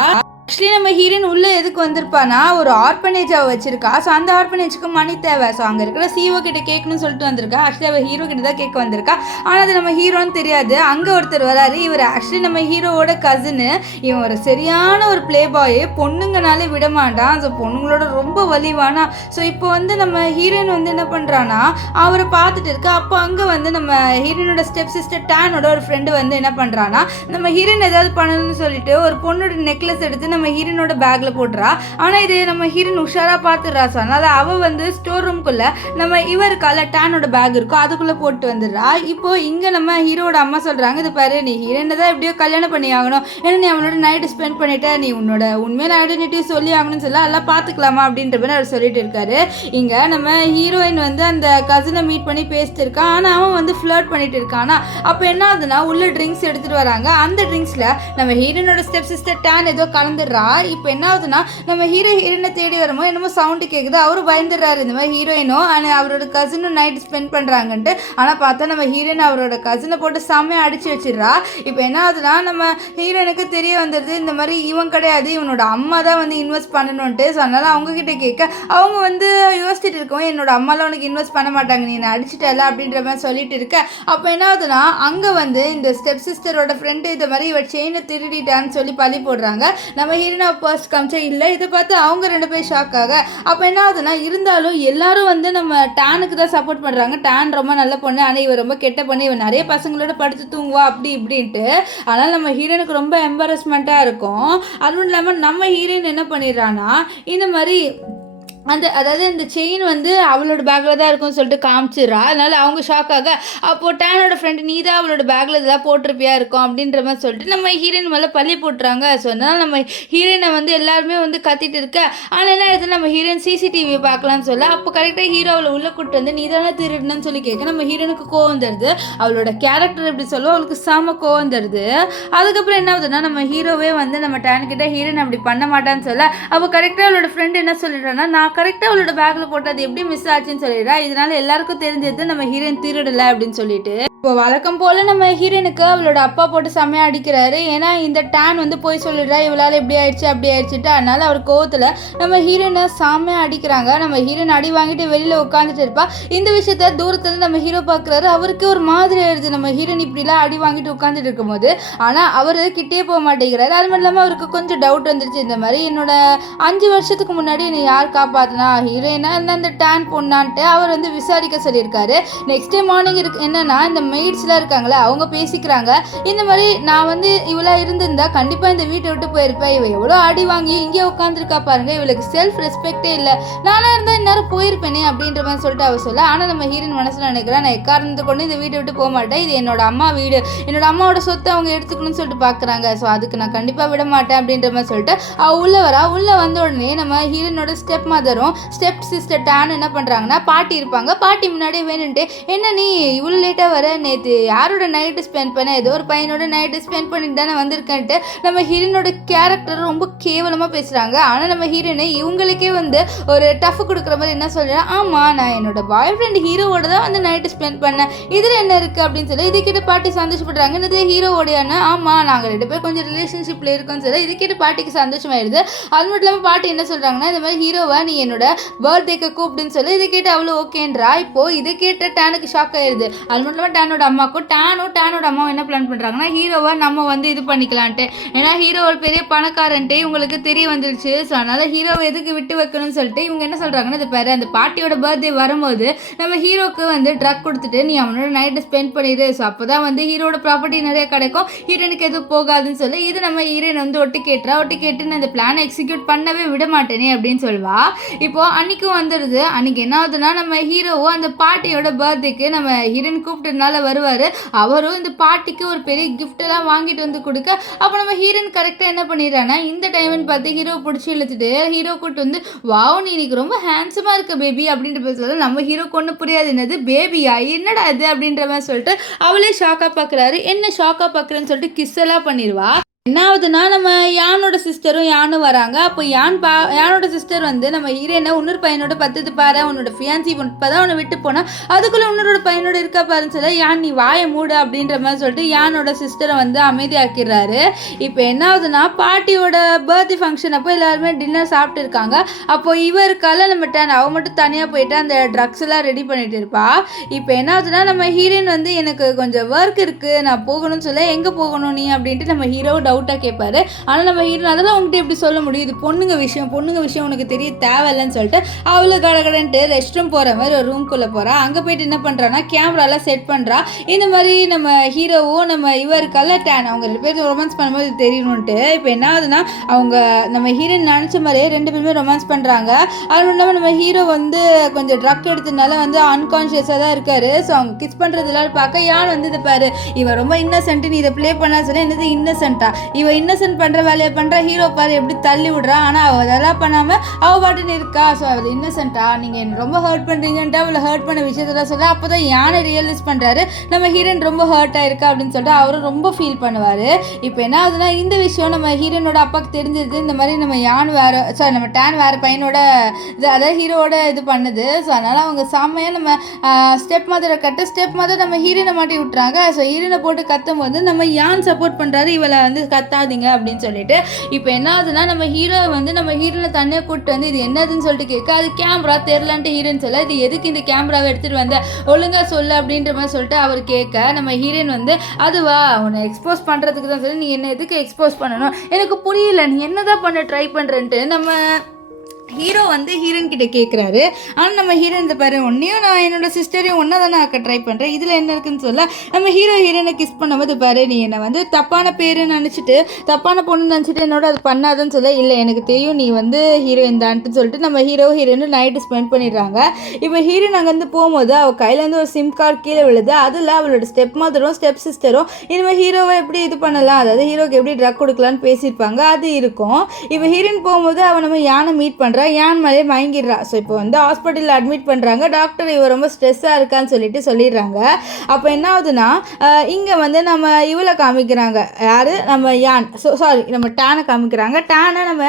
ஆக்சுவலி நம்ம ஹீரோயின் உள்ளே எதுக்கு வந்திருப்பானா ஒரு ஆர்பனேஜ் அவள் வச்சிருக்கா. ஸோ அந்த ஆர்பனேஜுக்கு மணி தேவை. ஸோ அங்கே இருக்கிற சிஓ கிட்ட கேட்கணும்னு சொல்லிட்டு வந்திருக்கா. ஆக்சுவலி அவள் ஹீரோ கிட்ட தான் கேட்க வந்திருக்கா. ஆனால் அது நம்ம ஹீரோன்னு தெரியாது. அங்கே ஒருத்தர் வராரு. இவர் ஆக்சுவலி நம்ம ஹீரோவோட கசினு. இவன் ஒரு சரியான ஒரு பிளே பாய். பொண்ணுங்கனாலே விட மாட்டான். ஸோ பொண்ணுங்களோட ரொம்ப வலிவானா. ஸோ இப்போ வந்து நம்ம ஹீரோயின் வந்து என்ன பண்ணுறான்னா அவரை பார்த்துட்டு இருக்கா. அப்போ அங்கே வந்து நம்ம ஹீரோயினோட ஸ்டெப் சிஸ்டர் டேனோட ஒரு ஃப்ரெண்டு வந்து என்ன பண்ணுறான்னா நம்ம ஹீரோயின் ஏதாவது பண்ணணும்னு சொல்லிட்டு ஒரு பொண்ணோட நெக்லஸ் எடுத்து நம்ம ஹீரோனோட பேக்ல போட்டுறா. ஆனால் இது நம்ம ஹீரோயின் உஷாராக பார்த்துடுறா. ஸோ அதனால் அவள் வந்து ஸ்டோர் ரூம்குள்ளே நம்ம இவருக்கால டேனோட பேக் இருக்கும் அதுக்குள்ளே போட்டு வந்துடுறா. இப்போ இங்கே நம்ம ஹீரோட அம்மா சொல்கிறாங்க இது பாரு நீ ஹீரோயினை தான் எப்படியோ கல்யாணம் பண்ணி ஆகணும். ஏன்னா நீ அவனோட நைட்டு ஸ்பெண்ட் பண்ணிட்ட. நீ உன்னோட உண்மையான ஐடென்டிட்டி சொல்லி ஆகணும்னு சொல்ல எல்லாம் பார்த்துக்கலாமா அப்படின்ற மாதிரி அவர் சொல்லிட்டு இருக்காரு. இங்கே நம்ம ஹீரோயின் வந்து அந்த கசினை மீட் பண்ணி பேசிட்டு இருக்கான். ஆனால் அவன் வந்து ஃப்ளர்ட் பண்ணிட்டு இருக்கான். அப்போ என்ன ஆகுதுன்னா உள்ள ட்ரிங்க்ஸ் எடுத்துகிட்டு வராங்க. அந்த ட்ரிங்க்ஸில் நம்ம ஹீரோனோட ஸ்டெப் சிஸ்டர் டேன் ஏதோ கலந்துடுறா. இப்போ என்ன ஆகுதுன்னா நம்ம ஹீரோயினை தேடி வரும்போது என்னமோ சவுண்டு கேட்குது. அவரும் பயந்துடுறாரு. இந்த மாதிரி ஹீரோயினும் ஆனால் அவரோட கசினும் நைட் ஸ்பெண்ட் பண்ணுறாங்கன்ட்டு. ஆனால் பார்த்தா நம்ம ஹீரோயின் அவரோட கசினை போட்டு செம்மையாக அடிச்சு வச்சிடுறா. இப்போ என்ன ஆகுதுன்னா நம்ம ஹீரோயினுக்கு தெரிய வந்துடுது இந்த மாதிரி இவன் கிடையாது இவனோட அம்மா தான் வந்து இன்வெஸ்ட் பண்ணணுன்ட்டு. ஸோ அதனால் அவங்கக்கிட்ட கேட்க அவங்க வந்து யோசிச்சுட்டு இருக்கோம் என்னோட அம்மாலாம் உனக்கு இன்வெஸ்ட் பண்ண மாட்டாங்க நீ என்னை அடிச்சுட்டல அப்படின்ற மாதிரி சொல்லிட்டு இருக்க. அப்போ என்ன ஆகுதுன்னா அங்கே வந்து இந்த ஸ்டெப் சிஸ்டரோட ஃப்ரெண்டு இந்த மாதிரி இவன் செயினை திருடிட்டான்னு சொல்லி பழி போடுறாங்க. நம்ம ஹீரோயினை ஃபர்ஸ்ட் காமிச்சா இல்லை. இதை பார்த்து அவங்க ரெண்டு பேர் ஷாக் ஆக. அப்போ என்ன ஆகுதுன்னா இருந்தாலும் எல்லாரும் வந்து நம்ம டேனுக்கு தான் சப்போர்ட் பண்ணுறாங்க. டேன் ரொம்ப நல்ல பொண்ணு ஆனால் இவன் ரொம்ப கெட்ட பொண்ணு. இவன் நிறைய பசங்களோட படுத்து தூங்குவா அப்படி இப்படின்ட்டு. ஆனால் நம்ம ஹீரோயினுக்கு ரொம்ப எம்பாரஸ்மெண்ட்டாக இருக்கும். அதுவும் இல்லாமல் நம்ம ஹீரோயின் என்ன பண்ணிடுறான்னா இந்த மாதிரி அதாவது இந்த செயின் வந்து அவளோட பேக்கில் தான் இருக்கும்னு சொல்லிட்டு காமிச்சிடுறா. அதனால் அவங்க ஷாக் ஆக அப்போது டேனோட ஃப்ரெண்டு நீ தான் அவளோட பேக்கில் இதெல்லாம் போட்டிருப்பியா இருக்கும் அப்படின்ற மாதிரி சொல்லிட்டு நம்ம ஹீரோயின் மேலே பள்ளி போட்டுறாங்க. ஸோ அதனால் நம்ம ஹீரோயினை வந்து எல்லாருமே வந்து கத்திட்டு இருக்க. ஆனால் என்ன இடத்துல நம்ம ஹீரோயின் சிசிடிவியை பார்க்கலான்னு சொல்ல அப்போ கரெக்டாக ஹீரோ அவளை உள்ளே கூப்பிட்டு வந்து நீ தானே திருடுன்னு சொல்லி கேட்க நம்ம ஹீரோனுக்கு கோவம் தருது. அவளோட கேரக்டர் எப்படி சொல்லுவோம் அவளுக்கு செம கோவம் தருது. அதுக்கப்புறம் என்ன ஆகுதுன்னா நம்ம ஹீரோவே வந்து நம்ம டேன்கிட்ட ஹீரோயின் அப்படி பண்ண மாட்டான்னு சொல்ல அப்போ கரெக்டாக அவளோட ஃப்ரெண்டு என்ன சொல்லிடுறான்னா நான் கரெக்டாக அவளோட பேக்கில் போட்டு அது எப்படி மிஸ் ஆச்சுன்னு சொல்லிடுறா. இதனால எல்லாருக்கும் தெரிஞ்சது நம்ம ஹீரோயின் திருடலை அப்படின்னு சொல்லிட்டு. இப்போ வழக்கம் போல் நம்ம ஹீரோயினுக்கு அவளோட அப்பா போட்டு செம்மையாக அடிக்கிறாரு. ஏன்னா இந்த டேன் வந்து போய் சொல்லிடுறா இவளால் இப்படி ஆயிடுச்சு அப்படி ஆயிடுச்சுட்டு. அதனால அவர் கோவத்தில் நம்ம ஹீரோயினை செம்மையாக அடிக்கிறாங்க. நம்ம ஹீரோயின் அடி வாங்கிட்டு வெளியில் உட்காந்துட்டு இருப்பா. இந்த விஷயத்த தூரத்தில் நம்ம ஹீரோ பார்க்குறாரு. அவருக்கு ஒரு மாதிரி ஆயிடுது நம்ம ஹீரோயின் இப்படிலாம் அடி வாங்கிட்டு உட்காந்துட்டு இருக்கும்போது. ஆனால் அவர் கிட்டே போக மாட்டேங்கிறாரு. அது மட்டும் இல்லாமல் அவருக்கு கொஞ்சம் டவுட் வந்துருச்சு. இந்த மாதிரி என்னோட 5 வருஷத்துக்கு முன்னாடி என்னை யார் காப்பாற்றினா ஹீரோயினா அந்த டேன் பொண்ணான்ட்டு அவர் வந்து விசாரிக்க சொல்லியிருக்காரு. நெக்ஸ்ட் டே மார்னிங் என்னன்னா இந்த மெய்ட்ஸ்லாம் இருக்காங்களே அவங்க பேசிக்கிறாங்க. இந்த மாதிரி நான் வந்து இவளா இருந்திருந்தா கண்டிப்பாக இந்த வீட்டை விட்டு போயிருப்பேன். இவ எவ்வளோ அடி வாங்கி இங்கே உட்காந்துருக்கா பாருங்க, இவளுக்கு செல்ஃப் ரெஸ்பெக்டே இல்லை, நானாக இருந்தால் இந்நேரம் போயிருப்பேனே அப்படின்ற மாதிரி சொல்லிட்டு அவள் சொல்ல. ஆனால் நம்ம ஹீரோயின் மனசில் நினைக்கிறேன், நான் எக்காரணத்தை கொண்டு இந்த வீட்டை விட்டு போக மாட்டேன், இது என்னோட அம்மா வீடு, என்னோட அம்மாவோட சொத்தை அவங்க எடுத்துக்கணும்னு சொல்லிட்டு பார்க்குறாங்க. ஸோ அதுக்கு நான் கண்டிப்பாக விட மாட்டேன் அப்படின்ற மாதிரி சொல்லிட்டு அவள் உள்ளே வரா. உள்ளே வந்த உடனே நம்ம ஹீரோயினோட ஸ்டெப் மதரும் ஸ்டெப் சிஸ்டர் டேன் என்ன பண்ணுறாங்கன்னா, பாட்டி இருப்பாங்க, பாட்டி முன்னாடியே வேணுன்ட்டு, என்ன நீ இவ்வளோ லேட்டாக வர, நேற்று யாரோட நைட்டு ஸ்பெண்ட் பண்ண, ஏதோ ஒரு பையனோட நைட்டு ஸ்பெண்ட் பண்ணிட்டு தானே வந்திருக்கேன்ட்டு நம்ம ஹீரோயினோட கேரக்டர் ரொம்ப கேவலமாக பேசுகிறாங்க. ஆனால் நம்ம ஹீரோயினை இவங்களுக்கே வந்து ஒரு டஃப் கொடுக்குற மாதிரி என்ன சொல்கிறேன், ஆமாம் நான் என்னோட பாய் ஃப்ரெண்ட் ஹீரோவோட தான் வந்து நைட்டு ஸ்பெண்ட் பண்ணேன், இதில் என்ன இருக்குது அப்படின்னு சொல்லி இதுக்கிட்ட பாட்டி சந்தோஷப்படுறாங்க. இது ஹீரோவோடையான, ஆமாம் நாங்கள் 2 பேர் கொஞ்சம் ரிலேஷன்ஷிப்பில் இருக்கோன்னு சொல்லி இதுக்கிட்ட பாட்டிக்கு சந்தோஷமாயிடுது. அது மட்டும் இல்லாமல் பாட்டி என்ன சொல்கிறாங்கன்னா, இந்த மாதிரி ஹீரோவை நீ என்னோட பர்த்டேக்கு கூப்பிடுன்னு சொல்லி இது கேட்டு அவ்வளோ ஓகேன்றா. இப்போது இது கேட்ட டேனுக்கு ஷாக் ஆயிடுது. அது மட்டும் இல்லாமல் டேனோட அம்மாவுக்கும் டேனோட அம்மாவும் என்ன பிளான் பண்ணுறாங்கன்னா, ஹீரோவை நம்ம வந்து இது பண்ணிக்கலான்ட்டு, ஏன்னா ஹீரோ ஒரு பெரிய பணக்காரன்ட்டு இவங்களுக்கு தெரிய வந்துருச்சு. ஸோ அதனால் ஹீரோவை எதுக்கு விட்டு வைக்கணும்னு சொல்லிட்டு இவங்க என்ன சொல்கிறாங்கன்னா, இது பேர் அந்த பாட்டியோட பர்த்டே வரும்போது நம்ம ஹீரோக்கு வந்து ட்ரக் கொடுத்துட்டு நீ அவனோட நைட்டு ஸ்பெண்ட் பண்ணிடு, ஸோ அப்போ தான் வந்து ஹீரோட ப்ராப்பர்ட்டி நிறைய கிடைக்கும், ஹீரோனுக்கு எதுவும் போகாதுன்னு சொல்லி இது நம்ம ஹீரோயின் வந்து ஒட்டி கேட்டு நான் இந்த பிளானை எக்ஸிக்யூட் பண்ணவே விட மாட்டேனே அப்படின்னு சொல்வா. இப்போது அன்றைக்கும் வந்துடுது. அன்றைக்கி என்ன ஆகுதுன்னா, நம்ம ஹீரோவும் அந்த பாட்டியோட பர்த்டேக்கு நம்ம ஹீரோயின் கூப்பிட்டதுனால வருவார். அவரும் இந்த பாட்டிக்கு ஒரு பெரிய கிஃப்டெல்லாம் வாங்கிட்டு வந்து கொடுக்க, அப்போ நம்ம ஹீரோயின் கரெக்டாக என்ன பண்ணிடுறான்னா, இந்த டைம்னு பார்த்து ஹீரோ பிடிச்சி இழுத்துட்டு ஹீரோ கூப்பிட்டு வந்து, வாவ் நீ இன்னைக்கு ரொம்ப ஹேண்ட்ஸமாக இருக்க பேபி அப்படின்ற பேசுறது நம்ம ஹீரோக்கு ஒன்றும் புரியாது, என்னது பேபியா என்னடா அது அப்படின்ற மாதிரி சொல்லிட்டு அவளே ஷாக்காக பார்க்குறாரு. என்ன ஷாக்காக பார்க்குறேன்னு சொல்லிட்டு கிஸ் எல்லாம் பண்ணிடுவா. என்ன ஆகுதுன்னா, நம்ம யானோட சிஸ்டரும் யானும் வராங்க. அப்போ யானோட சிஸ்டர் வந்து நம்ம ஹீரோயினை இன்னொரு பையனோட பத்துது பாரு, உன்னோட ஃபியான்சி இப்போ தான் உன்னை விட்டு போனால் அதுக்குள்ளே இன்னொரு பையனோட இருக்கா பாருன்னு சொல்ல, யான் நீ வாயை மூடு அப்படின்ற மாதிரி சொல்லிட்டு யானோட சிஸ்டரை வந்து அமைதியாக்கிடுறாரு. இப்போ என்ன ஆகுதுன்னா, பாட்டியோட பர்த்டே ஃபங்க்ஷன் அப்போ எல்லாருமே டின்னர் சாப்பிட்டு இருக்காங்க. அப்போ இவருக்கால நம்ம டேன் அவ மட்டும் தனியாக போயிட்டு அந்த ட்ரக்ஸ் எல்லாம் ரெடி பண்ணிட்டு இருப்பா. இப்போ என்ன ஆகுதுன்னா, நம்ம ஹீரோயின் வந்து எனக்கு கொஞ்சம் ஒர்க் இருக்குது நான் போகணும்னு சொல்ல, எங்கே போகணும் நீ அப்படின்ட்டு நம்ம ஹீரோ டவுட்டாக கேட்பாரு. ஆனால் நம்ம ஹீரோ அதெல்லாம் உங்கள்கிட்ட எப்படி சொல்ல முடியும், இது பொண்ணுங்க விஷயம் உனக்கு தெரிய தேவையில்லைன்னு சொல்லிட்டு அவளை கடகடன்ட்டு ரெஸ்ட் ரூம் போகிற மாதிரி ஒரு ரூம்குள்ளே போகிறா. அங்கே போயிட்டு என்ன பண்ணுறான்னா, கேமராலாம் செட் பண்ணுறா. இந்த மாதிரி நம்ம ஹீரோவும் நம்ம இவருக்கெல்லாம் டேன் அவங்க 2 பேரும் ரொமான்ஸ் பண்ணும்போது தெரியணுன்ட்டு. இப்போ என்ன ஆகுதுன்னா, அவங்க நம்ம ஹீரோயின் நினச்ச மாதிரியே 2 பேருமே ரொமான்ஸ் பண்ணுறாங்க. அது மட்டும் இல்லாமல் நம்ம ஹீரோ வந்து கொஞ்சம் ட்ரக் எடுத்ததுனால வந்து அன்கான்ஷியஸாக தான் இருக்காரு. ஸோ அவங்க கிஸ் பண்ணுறதுலாம் பார்க்க யான் வந்து இது பாரு, இவன் ரொம்ப இன்னசென்ட்டு, நீ இதை ப்ளே பண்ணா சொல்லி என்னது இன்னசென்ட்டா, இவன் இன்னசென்ட் பண்ணுற வேலையை பண்ணுற ஹீரோ பாரு எப்படி தள்ளி விடுறான், ஆனால் அவள் அதெல்லாம் பண்ணாமல் அவள் பாட்டுன்னு இருக்கா. ஸோ அது இன்னசென்ட்டா, நீங்கள் என்ன ரொம்ப ஹர்ட் பண்ணுறீங்கன்ட்டு அவளை ஹர்ட் பண்ண விஷயத்தெல்லாம் சொல்ல, அப்போ தான் யானை ரியலைஸ் பண்ணுறாரு நம்ம ஹீரோயின் ரொம்ப ஹர்ட் ஆயிருக்கா அப்படின்னு சொல்லிட்டு அவரும் ரொம்ப ஃபீல் பண்ணுவார். இப்போ என்ன ஆகுதுன்னா, இந்த விஷயம் நம்ம ஹீரோயினோட அப்பாவுக்கு தெரிஞ்சிருது. இந்த மாதிரி நம்ம யான் வேறு நம்ம டேன் வேறு பையனோட அதாவது ஹீரோவோட இது பண்ணுது. ஸோ அதனால் அவங்க செம்மையாக நம்ம ஸ்டெப் மதர் நம்ம ஹீரோயினை மாட்டி விட்டுறாங்க. ஸோ ஹீரோயினை போட்டு கத்தும் போது நம்ம யான் சப்போர்ட் பண்ணுறாரு, இவளை வந்து கத்தாதீங்க அப்படின்னு சொல்லிட்டு. இப்போ என்ன ஆகுதுன்னா, நம்ம ஹீரோ வந்து நம்ம ஹீரோனை தனியாக கூப்பிட்டு வந்து இது என்னதுன்னு சொல்லிட்டு கேட்க, அது கேமரா தெரிலன்ட்டு ஹீரோயின் சொல்ல, இது எதுக்கு இந்த கேமராவை எடுத்துகிட்டு வந்த ஒழுங்காக சொல்லு அப்படின்ற மாதிரி சொல்லிட்டு அவர் கேட்க, நம்ம ஹீரோயின் வந்து அதுவா உன்னை எக்ஸ்போஸ் பண்ணுறதுக்கு தான் சொல்லி, நீ என்ன எதுக்கு எக்ஸ்போஸ் பண்ணணும் எனக்கு புரியல, நீ என்ன தான் பண்ண ட்ரை பண்ணுறேன்ட்டு நம்ம ஹீரோ வந்து ஹீரோயின் கிட்ட கேட்குறாரு. ஆனால் நம்ம ஹீரோயின் இந்த பாரு, ஒன்றையும் நான் என்னோட சிஸ்டரையும் ஒன்றா தானே ஆக்க ட்ரை பண்ணுறேன், இதில் என்ன இருக்குன்னு சொல்ல, நம்ம ஹீரோயினை கிஸ் பண்ணும்போது பாரு, நீ என்னை வந்து தப்பான பேருன்னு நினச்சிட்டு தப்பான பொண்ணுன்னு நினச்சிட்டு என்னோட அது பண்ணாதுன்னு சொல்ல, இல்லை எனக்கு தெரியும் நீ வந்து ஹீரோயின் தான்ட்டு சொல்லிட்டு நம்ம ஹீரோயினும் நைட்டு ஸ்பெண்ட் பண்ணிடுறாங்க. இப்போ ஹீரோயின் அங்கேருந்து போகும்போது அவள் கையிலேருந்து ஒரு சிம் கார்டு கீழே விழுது. அதில் அவளோட ஸ்டெப் மதரும் ஸ்டெப் சிஸ்டரும் இனிமேல் ஹீரோவை எப்படி இது பண்ணலாம், அதாவது ஹீரோக்கு எப்படி ட்ரக் கொடுக்கலான்னு பேசியிருப்பாங்க, அது இருக்கும். இப்போ ஹீரோயின் போகும்போது அவன் நம்ம யானை மீட் பண்ணுறா, யான் மேலே மயங்கிடுறா. ஸோ இப்போ வந்து ஹாஸ்பிட்டலில் அட்மிட் பண்ணுறாங்க. டாக்டர் இவ ரொம்ப ஸ்ட்ரெஸ்ஸாக இருக்கான்னு சொல்லிடுறாங்க. அப்போ என்ன ஆகுதுன்னா, இங்கே வந்து நம்ம இவளை காமிக்கிறாங்க, யார் நம்ம யான் சாரி நம்ம டேனை காமிக்கிறாங்க. டேனை நம்ம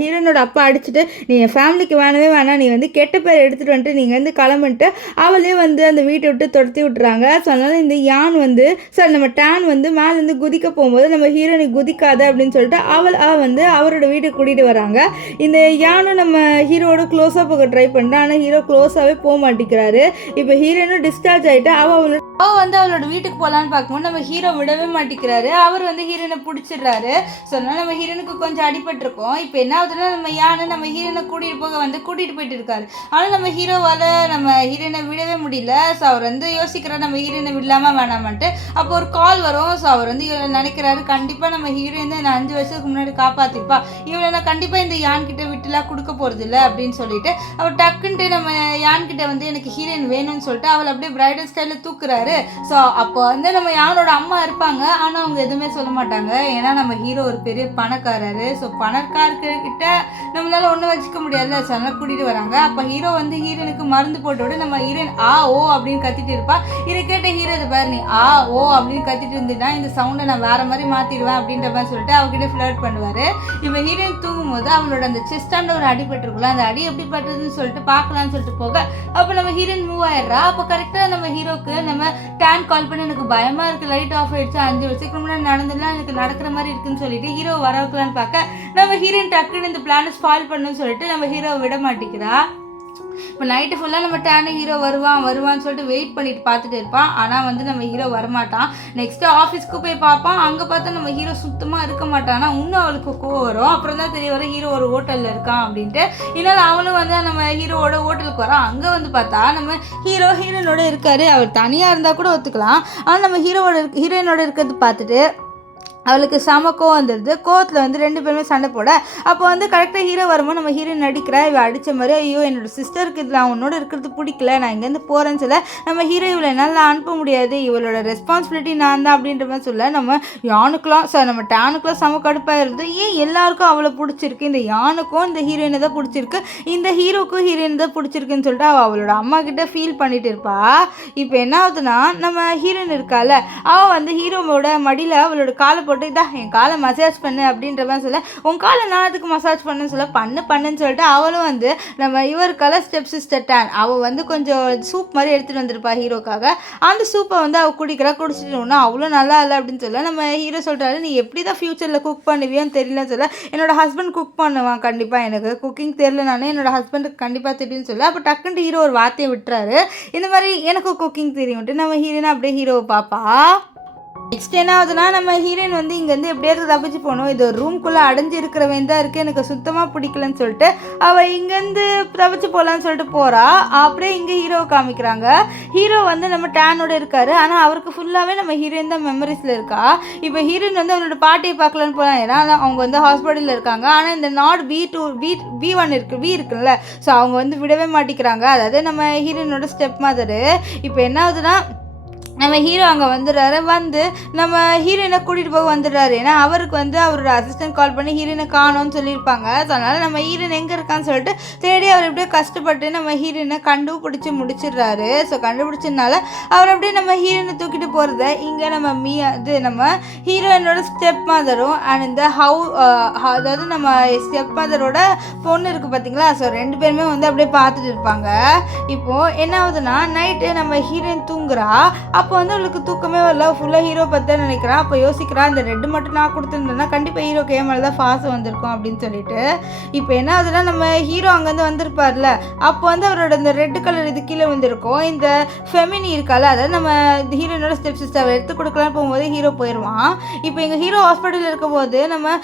ஹீரோயினோட அப்பா அடிச்சுட்டு, நீ என் ஃபேமிலிக்கு வேணாம், நீ வந்து கெட்ட பேர் எடுத்துகிட்டு வந்துட்டு நீங்கள் வந்து கிளம்பிட்டு அவளே வந்து அந்த வீட்டை விட்டு துரத்தி விட்டுறாங்க. ஸோ அதனால் இந்த யான் வந்து சாரி நம்ம டேன் வந்து மேலேருந்து குதிக்க போகும்போது நம்ம ஹீரோயினுக்கு குதிக்காத அப்படின்னு சொல்லிட்டு அவள் வந்து அவரோட வீட்டுக்கு கூட்டிகிட்டு வராங்க. இந்த யானும் நம்ம நம்ம ஹீரோட க்ளோஸாக போக ட்ரை பண்ணிட்டு ஆனால் ஹீரோ க்ளோஸாகவே போக மாட்டேங்கிறாரு. இப்போ ஹீரோனும் டிஸ்சார்ஜ் ஆகிட்டு அவள் வந்து அவளோட வீட்டுக்கு போகலான்னு பார்க்கும்போது நம்ம ஹீரோ விடவே மாட்டேங்கிறாரு. அவர் வந்து ஹீரோனை பிடிச்சிடுறாரு. ஸோ அதனால் நம்ம ஹீரோனுக்கு கொஞ்சம் அடிபட்டிருக்கோம். இப்போ என்ன ஆகுதுன்னா நம்ம யானை நம்ம ஹீரோனை கூட்டிகிட்டு போயிட்டு இருக்காரு. ஆனால் நம்ம ஹீரோவால் நம்ம ஹீரோனை விடவே முடியல. ஸோ அவர் வந்து யோசிக்கிறார் நம்ம ஹீரோனை விடலாமா வேணாமான்ட்டு. அப்போ ஒரு கால் வரும். ஸோ அவர் வந்து நினைக்கிறாரு கண்டிப்பாக நம்ம ஹீரோயின் தான் 5 வருஷத்துக்கு முன்னாடி காப்பாற்றிருப்பா, இவளை நான் கண்டிப்பாக இந்த யான்கிட்ட விட்டுலாம் கொடுக்க போகிறது இல்லை அப்படின்னு சொல்லிட்டு அவர் டக்குன்ட்டு நம்ம யான்கிட்ட வந்து எனக்கு ஹீரோயின் வேணும்னு சொல்லிட்டு அவளை அப்படியே பிரைடல் ஸ்டைலில் தூக்குறாரு. ஸோ அப்போ வந்து நம்ம யானோட அம்மா இருப்பாங்க, ஆனால் அவங்க எதுவுமே சொல்ல மாட்டாங்க. ஏன்னா நம்ம ஹீரோ ஒரு பெரிய பணக்காரரு. ஸோ பணக்காரர்கிட்ட நம்மளால ஒன்றும் வச்சுக்க முடியாதுல்ல. ஸோ அதனால் கூட்டிகிட்டு வராங்க. அப்போ ஹீரோ வந்து ஹீரோனுக்கு மருந்து போட்டோட நம்ம ஹீரோயின் ஆ ஓ அப்படின்னு கத்திட்டு இருப்பா. இதை கேட்ட ஹீரோ இது பாரு நீ ஆ ஓ அப்படின்னு கத்திட்டு இருந்துட்டா இந்த சவுண்டை நான் வேற மாதிரி மாற்றிடுவேன் அப்படின்ற மாதிரி சொல்லிட்டு அவகிட்ட ஃப்ளர்ட் பண்ணுவார். இப்போ ஹீரோயின் தூங்கும்போது அவளோட அந்த செஸ்டாண்ட ஒரு அடிபட்டிருக்குல்ல, அந்த அடி எப்படி பட்டுறதுன்னு சொல்லிட்டு பார்க்கலான்னு சொல்லிட்டு போக அப்போ நம்ம ஹீரோயின் மூவ் ஆயிடுறா. அப்போ கரெக்டாக நம்ம ஹீரோக்கு நம்ம டேன் கால் பண்ணி எனக்கு பயமா இருக்கு, லைட் ஆஃப் ஆயிடுச்சு, 5 வருஷத்துக்கு முன்னாடி நடந்ததுலாம் எனக்கு நடக்கிற மாதிரி இருக்குன்னு சொல்லிட்டு ஹீரோ வர வைக்கலான்னு பார்க்க நம்ம ஹீரோயின் டக்குன்னு இந்த பிளானை ஸ்பாயில் பண்ணணும்னு சொல்லிட்டு நம்ம ஹீரோவை விட மாட்டேங்கிறா. இப்போ நைட்டு ஃபுல்லாக நம்ம டேனு ஹீரோ வருவான்னு சொல்லிட்டு வெயிட் பண்ணிட்டு பார்த்துட்டு இருப்பான். ஆனால் வந்து நம்ம ஹீரோ வரமாட்டான். நெக்ஸ்ட்டு ஆஃபீஸ்க்கு போய் பார்ப்பான். அங்கே பார்த்தா நம்ம ஹீரோ சுத்தமாக இருக்க மாட்டான். ஆனால் இன்னும் அவளுக்கு கோவம் வரும். அப்புறம் தான் தெரிய வரும் ஹீரோ ஒரு ஹோட்டலில் இருக்கான் அப்படின்ட்டு. இதனால் அவனும் வந்து நம்ம ஹீரோவோட ஹோட்டலுக்கு வரான். அங்கே வந்து பார்த்தா நம்ம ஹீரோயினோட இருக்காரு. அவர் தனியாக இருந்தால் கூட ஒத்துக்கலாம். ஆனால் நம்ம ஹீரோயினோட இருக்கிறது பார்த்துட்டு அவளுக்கு செம கோவம் வந்துடுது. கோவத்தில் வந்து 2 பேருமே சண்டை போட அப்போ வந்து கரெக்டாக ஹீரோ வரும்போது நம்ம ஹீரோயின் நடிக்கிறா. இவள் அடித்த மாதிரி ஐயோ என்னோட சிஸ்டருக்கு இதில் அவனோட இருக்கிறது பிடிக்கல, நான் இங்கேருந்து போகிறேன்னு சொல்ல நம்ம ஹீரோ இவளை என்னால் அனுப்ப முடியாது, இவளோட ரெஸ்பான்சிபிலிட்டி நான் தான் அப்படின்ற மாதிரி சொல்ல நம்ம யானுக்கெலாம் நம்ம டேனுக்கெலாம் செம கடுப்பாக இருக்குது. ஏன் எல்லாருக்கும் அவளை பிடிச்சிருக்கு, இந்த யானுக்கும் இந்த ஹீரோயினை தான் பிடிச்சிருக்கு, இந்த ஹீரோக்கும் ஹீரோயின் தான் பிடிச்சிருக்குன்னு சொல்லிட்டு அவளோட அம்மா கிட்ட ஃபீல் பண்ணிட்டு இருப்பா. இப்போ என்ன ஆகுதுன்னா நம்ம ஹீரோயின் இருக்கால, அவள் வந்து ஹீரோவோட மடியில் அவளோட காலை போட்டு இதா என் காலை மசாஜ் பண்ணு அப்படின்ற மாதிரி சொல்ல உன் காலை நான் அதுக்கு மசாஜ் பண்ணுன்னு சொல்ல பண்ணுன்னு சொல்லிட்டு அவளும் வந்து நம்ம இவருக்கால ஸ்டெப் சிஸ்டர் டேன் அவள் வந்து கொஞ்சம் சூப் மாதிரி எடுத்துகிட்டு வந்திருப்பா ஹீரோக்காக. அந்த சூப்பை வந்து அவள் குடிச்சிட்டோன்னா அவ்வளோ நல்லா இல்லை அப்படின்னு சொல்ல நம்ம ஹீரோ சொல்கிறாரு நீ எப்படி தான் ஃப்யூச்சரில் குக் பண்ணுவியோன்னு தெரியலன்னு சொல்ல என்னோட ஹஸ்பண்ட் குக் பண்ணுவான், கண்டிப்பாக எனக்கு குக்கிங் தெரியலனானே என்னோட ஹஸ்பண்டுக்கு கண்டிப்பாக தெரியும்னு சொல்ல அப்போ டக்குன்ட்டு ஹீரோ ஒரு வார்த்தையை விட்டுறாரு இந்த மாதிரி எனக்கு குக்கிங் தெரியும்ட்டு. நம்ம ஹீரோனா அப்படியே ஹீரோவை பாப்பா. நெக்ஸ்ட் என்ன ஆகுதுன்னா நம்ம ஹீரோயின் வந்து இங்கேருந்து எப்படியாவது தப்பிச்சு போகணும், இது ஒரு ரூம்குள்ளே அடைஞ்சு இருக்கிறவன் தான் இருக்குது, எனக்கு சுத்தமாக பிடிக்கலன்னு சொல்லிட்டு அவள் இங்கேருந்து தப்பிச்சு போகலான்னு சொல்லிட்டு போகிறா. அப்படியே இங்கே ஹீரோவை காமிக்கிறாங்க. ஹீரோ வந்து நம்ம டேனோட இருக்காரு. ஆனால் அவருக்கு ஃபுல்லாகவே நம்ம ஹீரோயின் தான் மெமரிஸில் இருக்கா. இப்போ ஹீரோயின் வந்து அவனோட பாட்டியை பார்க்கலான்னு போகலாம், ஏன்னா அவங்க வந்து ஹாஸ்பிட்டலில் இருக்காங்க. ஆனால் இந்த நாட் B1 இருக்குல்ல, ஸோ அவங்க வந்து விடவே மாட்டேங்கிறாங்க. அதாவது நம்ம ஹீரோயினோட ஸ்டெப் மதரு. இப்போ என்ன ஆகுதுன்னா நம்ம ஹீரோ அங்கே வந்துடுறாரு. வந்து நம்ம ஹீரோயினை கூட்டிகிட்டு போக வந்துடுறாரு. ஏன்னா அவருக்கு வந்து அவரோட அசிஸ்டன்ட் கால் பண்ணி ஹீரோயினை காணோன்னு சொல்லியிருப்பாங்க. ஸோ அதனால் நம்ம ஹீரோயின் எங்கே இருக்கான்னு சொல்லிட்டு தேடி அவர் எப்படியோ கஷ்டப்பட்டு நம்ம ஹீரோயினை கண்டுபிடிச்சி முடிச்சிடுறாரு. ஸோ கண்டுபிடிச்சதுனால அவர் அப்படியே நம்ம ஹீரோயினை தூக்கிட்டு போகிறத இங்கே நம்ம நம்ம ஹீரோயினோட ஸ்டெப் மதரும் அண்ட் இந்த அதாவது நம்ம ஸ்டெப் மதரோட பொண்ணு இருக்குது பார்த்தீங்களா, ஸோ 2 பேருமே வந்து அப்படியே பார்த்துட்டு இருப்பாங்க. இப்போது என்ன ஆகுதுன்னா நைட்டு நம்ம ஹீரோயின் தூங்குறா. அப்போ வந்து அவளுக்கு தூக்கமே வரல, ஃபுல்லாக ஹீரோ பற்றி தான் நினைக்கிறான். அப்போ யோசிக்கிறா இந்த ரெட்டு மட்டும் நான் கொடுத்துருந்தேன்னா கண்டிப்பாக ஹீரோ கேமரா தான் ஃபாஸ்ட் வந்திருக்கும் அப்படின்னு சொல்லிட்டு. இப்போ என்ன ஆகுதுன்னா நம்ம ஹீரோ அங்கேருந்து வந்திருப்பார்ல, அப்போ வந்து அவரோட இந்த ரெட் கலர் இது கீழே வந்திருக்கும். இந்த ஃபெமினி இருக்கால, அதாவது நம்ம ஹீரோனோட ஸ்டெப் சிஸ்டர் எடுத்து கொடுக்கலான்னு போகும்போது ஹீரோ போயிடுவான். இப்போ எங்கள் ஹீரோ ஹாஸ்பிட்டலில் இருக்கும் போது நம்ம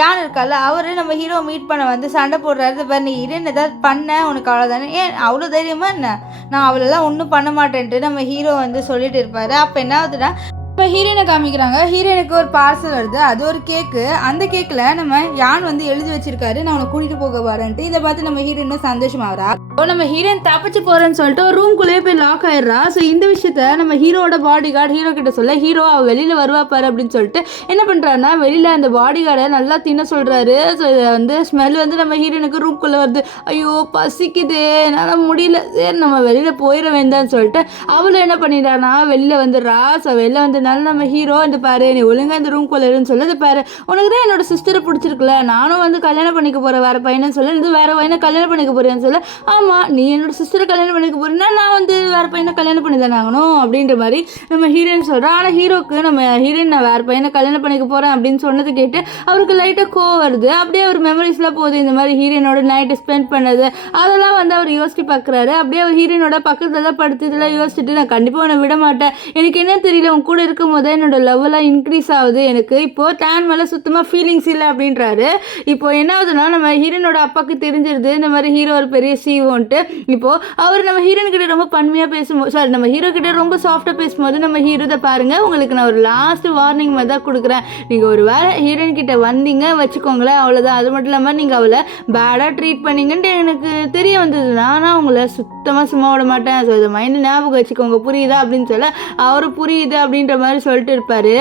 யான் இருக்கால, அவர் நம்ம ஹீரோ மீட் பண்ண வந்து சண்டை போடுறாரு. பாரு நீ ஹீரோயின் ஏதாவது பண்ண உனக்கு அவ்வளோதானே, ஏன் அவ்வளோ தைரியமாக என்ன, நான் அவளெல்லாம் ஒன்றும் பண்ண மாட்டேன்ட்டு நம்ம ஹீரோ வந்து சொல்லிட்டு இருப்பாரு. அப்போ என்ன ஆகுதுன்னா இப்போ ஹீரோயினை காமிக்கிறாங்க. ஹீரோயினுக்கு ஒரு பார்சல் வருது, அது ஒரு கேக்கு. அந்த கேக்கில் நம்ம யான் வந்து எழுதி வச்சிருக்காரு நான் உனக்கு கூட்டிகிட்டு போக வரேன்ட்டு. இதை பார்த்து நம்ம ஹீரோயினும் சந்தோஷமாகறா. இப்போ நம்ம ஹீரோயின் தப்பிச்சு போகிறேன்னு சொல்லிட்டு ஒரு ரூம்குள்ளேயே போய் லாக் ஆயிடுறா. ஸோ இந்த விஷயத்த நம்ம ஹீரோட பாடி கார்டு ஹீரோ கிட்ட சொல்ல ஹீரோ அவள் வெளியில் வருவா பாரு அப்படின்னு சொல்லிட்டு என்ன பண்ணுறாருன்னா வெளியில் அந்த பாடி கார்டை நல்லா தின்ன சொல்கிறாரு. ஸோ இதை வந்து ஸ்மெல் வந்து நம்ம ஹீரோயினுக்கு ரூம்குள்ளே வருது. ஐயோ பசிக்குது என்னால் முடியல, சரி நம்ம வெளியில் போயிட வேண்டாம்னு சொல்லிட்டு அவளும் என்ன பண்ணிடுறான்னா வெளியில் வந்துடுறா. ஸோ வெளில வந்து நம்ம ஹீரோ இந்த பாரு நீ ஒழுங்காக இந்த ரூம் கொள்ளுன்னு சொல்லி பாரு உனக்கு தான் என்னோட சிஸ்டரை பிடிச்சிருக்குல்ல, நானும் வந்து கல்யாணம் பண்ணிக்க போகிறேன் வேறு பையனு சொல்லி இது வேறு பையனை கல்யாணம் பண்ணிக்க போகிறேன்னு சொல்ல ஆமாம் ஆமாம் நீ என்னோட சிஸ்டரை கல்யாணம் பண்ணிக்க போறீங்கன்னா நான் வந்து வேறு பையனை கல்யாணம் பண்ணி தானே ஆகணும் அப்படின்ற மாதிரி நம்ம ஹீரோயின் சொல்கிறோம். ஆனால் ஹீரோக்கு நம்ம ஹீரோயின் நான் வேறு பையனை கல்யாணம் பண்ணிக்க போகிறேன் அப்படின்னு சொன்னது கேட்டு அவருக்கு லைட்டாக கோவம் வருது. அப்படியே அவர் மெமரிஸ்லாம் போகுது, இந்த மாதிரி ஹீரோயினோட நைட்டு ஸ்பெண்ட் பண்ணது அதெல்லாம் வந்து அவர் யோசிச்சு பார்க்குறாரு. அப்படியே அவர் ஹீரோயினோட பக்கத்தில் படுத்து இதெல்லாம் யோசிச்சுட்டு நான் கண்டிப்பாக உன்னை விட மாட்டேன், எனக்கு என்ன தெரியல உன் கூட இருக்கும் போதே என்னோட லவ்வெல்லாம் இன்க்ரீஸ் ஆகுது, எனக்கு இப்போது டேன் மேலே சுத்தமாக ஃபீலிங்ஸ் இல்லை அப்படின்றாரு. இப்போ என்ன ஆகுதுன்னா நம்ம ஹீரோயினோட அப்பாவுக்கு தெரிஞ்சிருது இந்த மாதிரி ஹீரோ ஒரு பெரிய சீவோன்ட்டு. இப்போது அவர் நம்ம ஹீரோயின் கிட்ட ரொம்ப பன்மையாக பேசும்போது நம்ம ஹீரோ கிட்ட ரொம்ப சாஃப்டாக பேசும்போது நம்ம ஹீரோ தான் பாருங்கள் உங்களுக்கு நான் ஒரு லாஸ்ட் வார்னிங் மாதிரி தான் கொடுக்குறேன், நீங்கள் ஒரு வேளை ஹீரோயின் கிட்ட வந்தீங்க வச்சுக்கோங்களேன் அவ்வளோதான். அது மட்டும் இல்லாமல் நீங்கள் அவளை பேடாக ட்ரீட் பண்ணீங்கன்ட்டு எனக்கு தெரிய வந்ததுன்னா நான் உங்களை சுத்தமாக சும்மா விட மாட்டேன், ஸோ இதை மைண்டு ஞாபகம் வச்சுக்கோங்க புரியுதா அப்படின்னு சொல்ல அவரு புரியுது அப்படின்ற மாதிரி சொல்லிட்டு இருப்பாரு.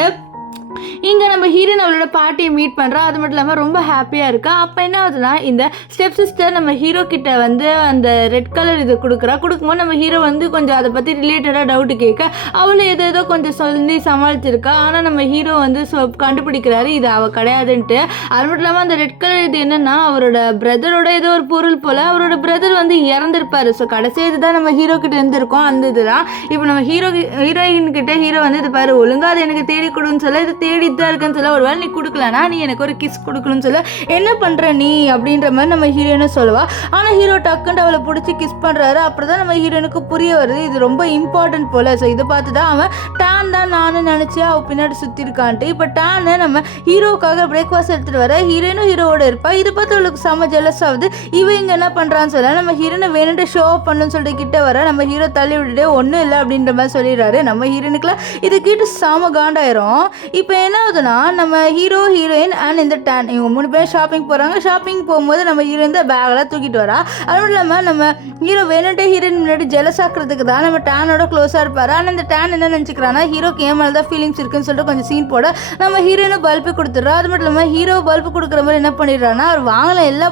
இங்கே நம்ம ஹீரோயின் அவளோட பாட்டியை மீட் பண்ணுறா, அது மட்டும் இல்லாமல் ரொம்ப ஹாப்பியாக இருக்கா. அப்போ என்ன ஆகுதுன்னா இந்த ஸ்டெப் சிஸ்டர் நம்ம ஹீரோ கிட்ட வந்து அந்த ரெட் கலர் இது கொடுக்கும்போது நம்ம ஹீரோ வந்து கொஞ்சம் அதை பற்றி ரிலேட்டடாக டவுட்டு கேட்க அவளை ஏதோ கொஞ்சம் சொல்லி சமாளிச்சிருக்கா. ஆனால் நம்ம ஹீரோ வந்து கண்டுபிடிக்கிறாரு இது அவள் கிடையாதுன்ட்டு. அது மட்டும் இல்லாமல் அந்த ரெட் கலர் இது என்னென்னா அவரோட பிரதரோட ஏதோ ஒரு பொருள் போல் அவரோட பிரதர் வந்து இறந்துருப்பார். ஸோ கடைசி இதுதான் நம்ம ஹீரோ கிட்ட இருந்திருக்கோம் அந்த இதுதான். இப்போ நம்ம ஹீரோயின் கிட்ட ஹீரோ வந்து இது பாரு ஒழுங்காக அது எனக்கு தேடி கொடுன்னு சொல்ல இது தேடி தான் இருக்குன்னு சொல்ல ஒரு வேளை நீ கொடுக்கலனா நீ எனக்கு ஒரு கிஸ் கொடுக்கணும்னு சொல்ல என்ன பண்ணுற நீ அப்படின்ற மாதிரி நம்ம ஹீரோயினும் சொல்லுவா. ஆனால் ஹீரோ டக்குன்னு அவளை பிடிச்சி கிஸ் பண்ணுறாரு. அப்புறம் தான் நம்ம ஹீரோயினுக்கு புரிய வருது இது ரொம்ப இம்பார்ட்டன்ட் போல். ஸோ இதை பார்த்து தான் அவன் டேன் தான் நானும் நினச்சேன் அவள் பின்னாடி சுற்றி இருக்கான்ட்டு. இப்போ டேனு நம்ம ஹீரோவுக்காக பிரேக்ஃபாஸ்ட் எடுத்துகிட்டு வர ஹீரோயினும் ஹீரோவோட இருப்பா. இதை பார்த்து அவளுக்கு செம்ம ஜெலஸ் ஆகுது. இவன் இங்கே என்ன பண்ணுறான்னு சொல்ல நம்ம ஹீரோனை வேணுட்டு ஷோ அப் பண்ணுன்னு சொல்லிட்டு கிட்ட வர நம்ம ஹீரோ தள்ளி விட்டுட்டு ஒன்றும் இல்லை அப்படின்ற மாதிரி சொல்லிடுறாரு. நம்ம ஹீரோனுக்குலாம் இது கேட்டு செம காண்டாயிரும். இப்போ என்ன ஆகுதுன்னா நம்ம ஹீரோ ஹீரோயின் அண்ட் இந்த டேன் இவங்க 3 பேர் ஷாப்பிங் போகிறாங்க. ஷாப்பிங் போகும்போது நம்ம ஹீரோயின் தான் பேக்கெல்லாம் தூக்கிட்டு வரா. அது மட்டும் இல்லாமல் நம்ம ஹீரோ வேணுட்டே ஹீரோயின் முன்னாடி ஜெலஸ் ஆக்குறதுக்கு தான் நம்ம டேனோட க்ளோஸாக இருப்பார். ஆனால் இந்த டேன் என்ன நினச்சிக்கிறான்னா ஹீரோக்கு ஏன் மேலே தான் ஃபீலிங்ஸ் இருக்குன்னு சொல்லிட்டு கொஞ்சம் சீன் போட நம்ம ஹீரோயினை பல்பு கொடுத்துட்றா. அது மட்டும் இல்லாமல் ஹீரோ பல்பு கொடுக்குற மாதிரி என்ன பண்ணிடுறான்னா அவர் வாங்கல எல்லா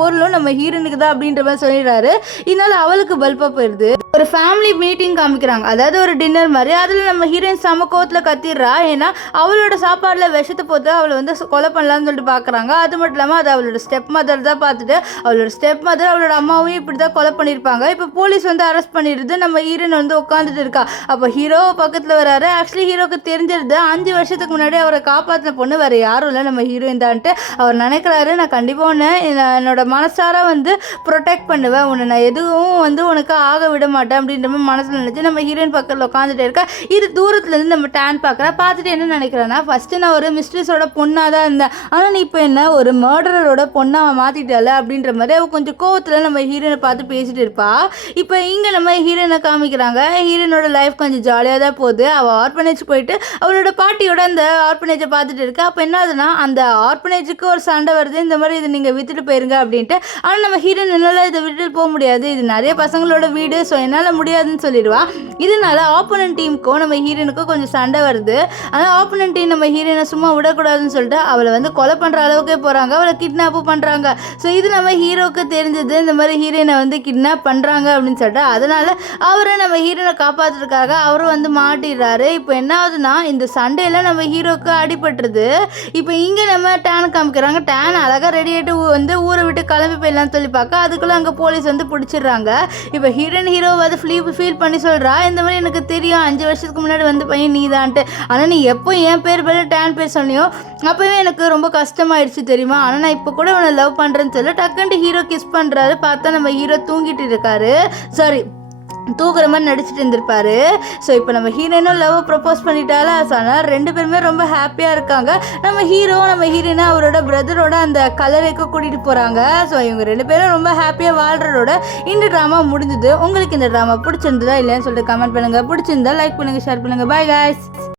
பொருளும் நம்ம ஹீரோனுக்கு தான் அப்படின்ற மாதிரி சொல்லிடுறாரு. இதனால அவளுக்கு பல்பாக போயிடுது. ஒரு ஃபேமிலி மீட்டிங் காமிக்கிறாங்க, அதாவது ஒரு டின்னர் மாதிரி. அதில் நம்ம ஹீரோயின் செம கோவத்தில் கத்திடுறா. ஏன்னா அவளோட சாப்பாடில் விஷத்தை போட்டு அவளை வந்து கொலை பண்ணலான்னு சொல்லிட்டு பார்க்குறாங்க. அது மட்டும் இல்லாமல் அது அவளோட ஸ்டெப் மதர் தான் பார்த்துட்டு அவளோட ஸ்டெப் மதர் அவளோட அம்மாவையும் இப்படி தான் கொலை பண்ணியிருப்பாங்க. இப்போ போலீஸ் வந்து அரெஸ்ட் பண்ணிடுது. நம்ம ஹீரோயின் வந்து உட்காந்துட்டு இருக்கா. அப்போ ஹீரோ பக்கத்தில் வராரு. ஆக்சுவலி ஹீரோக்கு தெரிஞ்சிருது 5 வருஷத்துக்கு முன்னாடி அவரை காப்பாற்றின பொண்ணு வேறு யாரும் இல்லை நம்ம ஹீரோயின் தான்ட்டு. அவர் நினைக்கிறாரு நான் கண்டிப்பாக உன்னை என்னோட மனசார வந்து ப்ரொடெக்ட் பண்ணுவேன், உன்னை நான் எதுவும் வந்து உனக்கு ஆக விட மாட்டேன் அப்படின்ற மாதிரி மனசில் நினச்சி நம்ம ஹீரோயின் பக்கத்தில் உட்காந்துட்டே இருக்கா. இது தூரத்துலேருந்து நம்ம டேன் பார்த்துட்டு என்ன நினைக்கிறேன்னா ஃபஸ்ட்டு நான் ஒரு மிஸ்ட்ரஸோட பொண்ணாக தான் இருந்தேன், ஆனால் நீ இப்போ என்ன ஒரு மர்டரோட பொண்ணாக மாற்றிட்டால அப்படின்ற மாதிரி அவள் கொஞ்சம் கோவத்தில் நம்ம ஹீரோயினை பார்த்து பேசிகிட்டு இருப்பா. இப்போ இங்கே நம்ம ஹீரோயினை காமிக்கிறாங்க. ஹீரோயினோட லைஃப் கொஞ்சம் ஜாலியாக தான் போகுது. அவள் ஆர்ஃபனேஜ் போயிட்டு அவளோட பாட்டியோட அந்த ஆர்ஃபனேஜை பார்த்துட்டு இருக்கா. அப்போ என்ன ஆகுதுன்னா அந்த ஆர்ஃபனேஜுக்கு ஒரு சண்டை வருது, இந்த மாதிரி இதை நீங்கள் விற்றுட்டு போயிருங்க அப்படின்ட்டு. ஆனால் நம்ம ஹீரோயின் என்னால் இதை விட்டுட்டு போக முடியாது, இது நிறைய பசங்களோட வீடு, ஸோ என்னால் முடியாதுன்னு சொல்லிடுவா. இதனால ஆப்போனன்ட் டீமுக்கும் நம்ம ஹீரோயினுக்கும் கொஞ்சம் சண்டை வருது. ஆனால் ஆப்போனன்ட் டீம் நம்ம ஹீரோயினை சும்மா விடக்கூடாதுன்னு சொல்லிட்டு அவளை வந்து கொலை பண்ணுற அளவுக்கே போகிறாங்க, அவளை கிட்னாப்பு பண்ணுறாங்க. ஸோ இது நம்ம ஹீரோவுக்கு தெரிஞ்சது இந்த மாதிரி ஹீரோயினை வந்து கிட்னாப் பண்ணுறாங்க அப்படின்னு சொல்லிட்டு அதனால் அவரை நம்ம ஹீரோயினை காப்பாற்றுறதுக்காக அவரும் வந்து மாட்டிடுறாரு. இப்போ என்ன ஆகுதுன்னா இந்த சண்டையில் நம்ம ஹீரோவுக்கு அடிபட்டுருது. இப்போ இங்கே நம்ம டேன் காமிக்கிறாங்க. டேன் அழகாக ரெடி ஆகிட்டு வந்து ஊரை விட்டு கிளம்பி போயிடலான்னு சொல்லி பார்க்க அதுக்குள்ளே அங்கே போலீஸ் வந்து பிடிச்சிடுறாங்க. இப்போ ஹீரோயின் ஹீரோ வந்து ஃபீல் பண்ணி சொல்கிறா இந்த மாதிரி எனக்கு தெரியும் 5 வருஷத்துக்கு முன்னாடி வந்து பையன் நீ தான்ட்டு, ஆனால் நீ எப்போ என் பேர் பேர் டேன் பேர் சொன்னியோ அப்போவே எனக்கு ரொம்ப கஷ்டமாயிடுச்சு தெரியுமா, ஆனால் நான் இப்போ கூட உன்னை லவ் பண்ணுறேன்னு சொல்லி டக்குன்ட்டு ஹீரோ கிஸ் பண்ணுறாரு. பார்த்தா நம்ம ஹீரோ தூங்கிட்டு இருக்காரு, சாரி தூக்குற மாதிரி நடிச்சிட்டு இருந்திருப்பாரு. ஸோ இப்போ நம்ம ஹீரோயினும் லவ் ப்ரப்போஸ் பண்ணிட்டால, ஸோ அதனால் 2 பேருமே ரொம்ப ஹாப்பியாக இருக்காங்க. நம்ம ஹீரோயினா அவரோட பிரதரோட அந்த கலருக்கு கூட்டிகிட்டு போகிறாங்க. ஸோ இவங்க 2 பேரும் ரொம்ப ஹாப்பியாக வாழ்கிறதோட இந்த ட்ராமா முடிஞ்சுது. உங்களுக்கு இந்த ட்ராமா பிடிச்சிருந்ததா இல்லைன்னு சொல்லிட்டு கமெண்ட் பண்ணுங்கள். பிடிச்சிருந்தா லைக் பண்ணுங்கள், ஷேர் பண்ணுங்கள். Bye guys.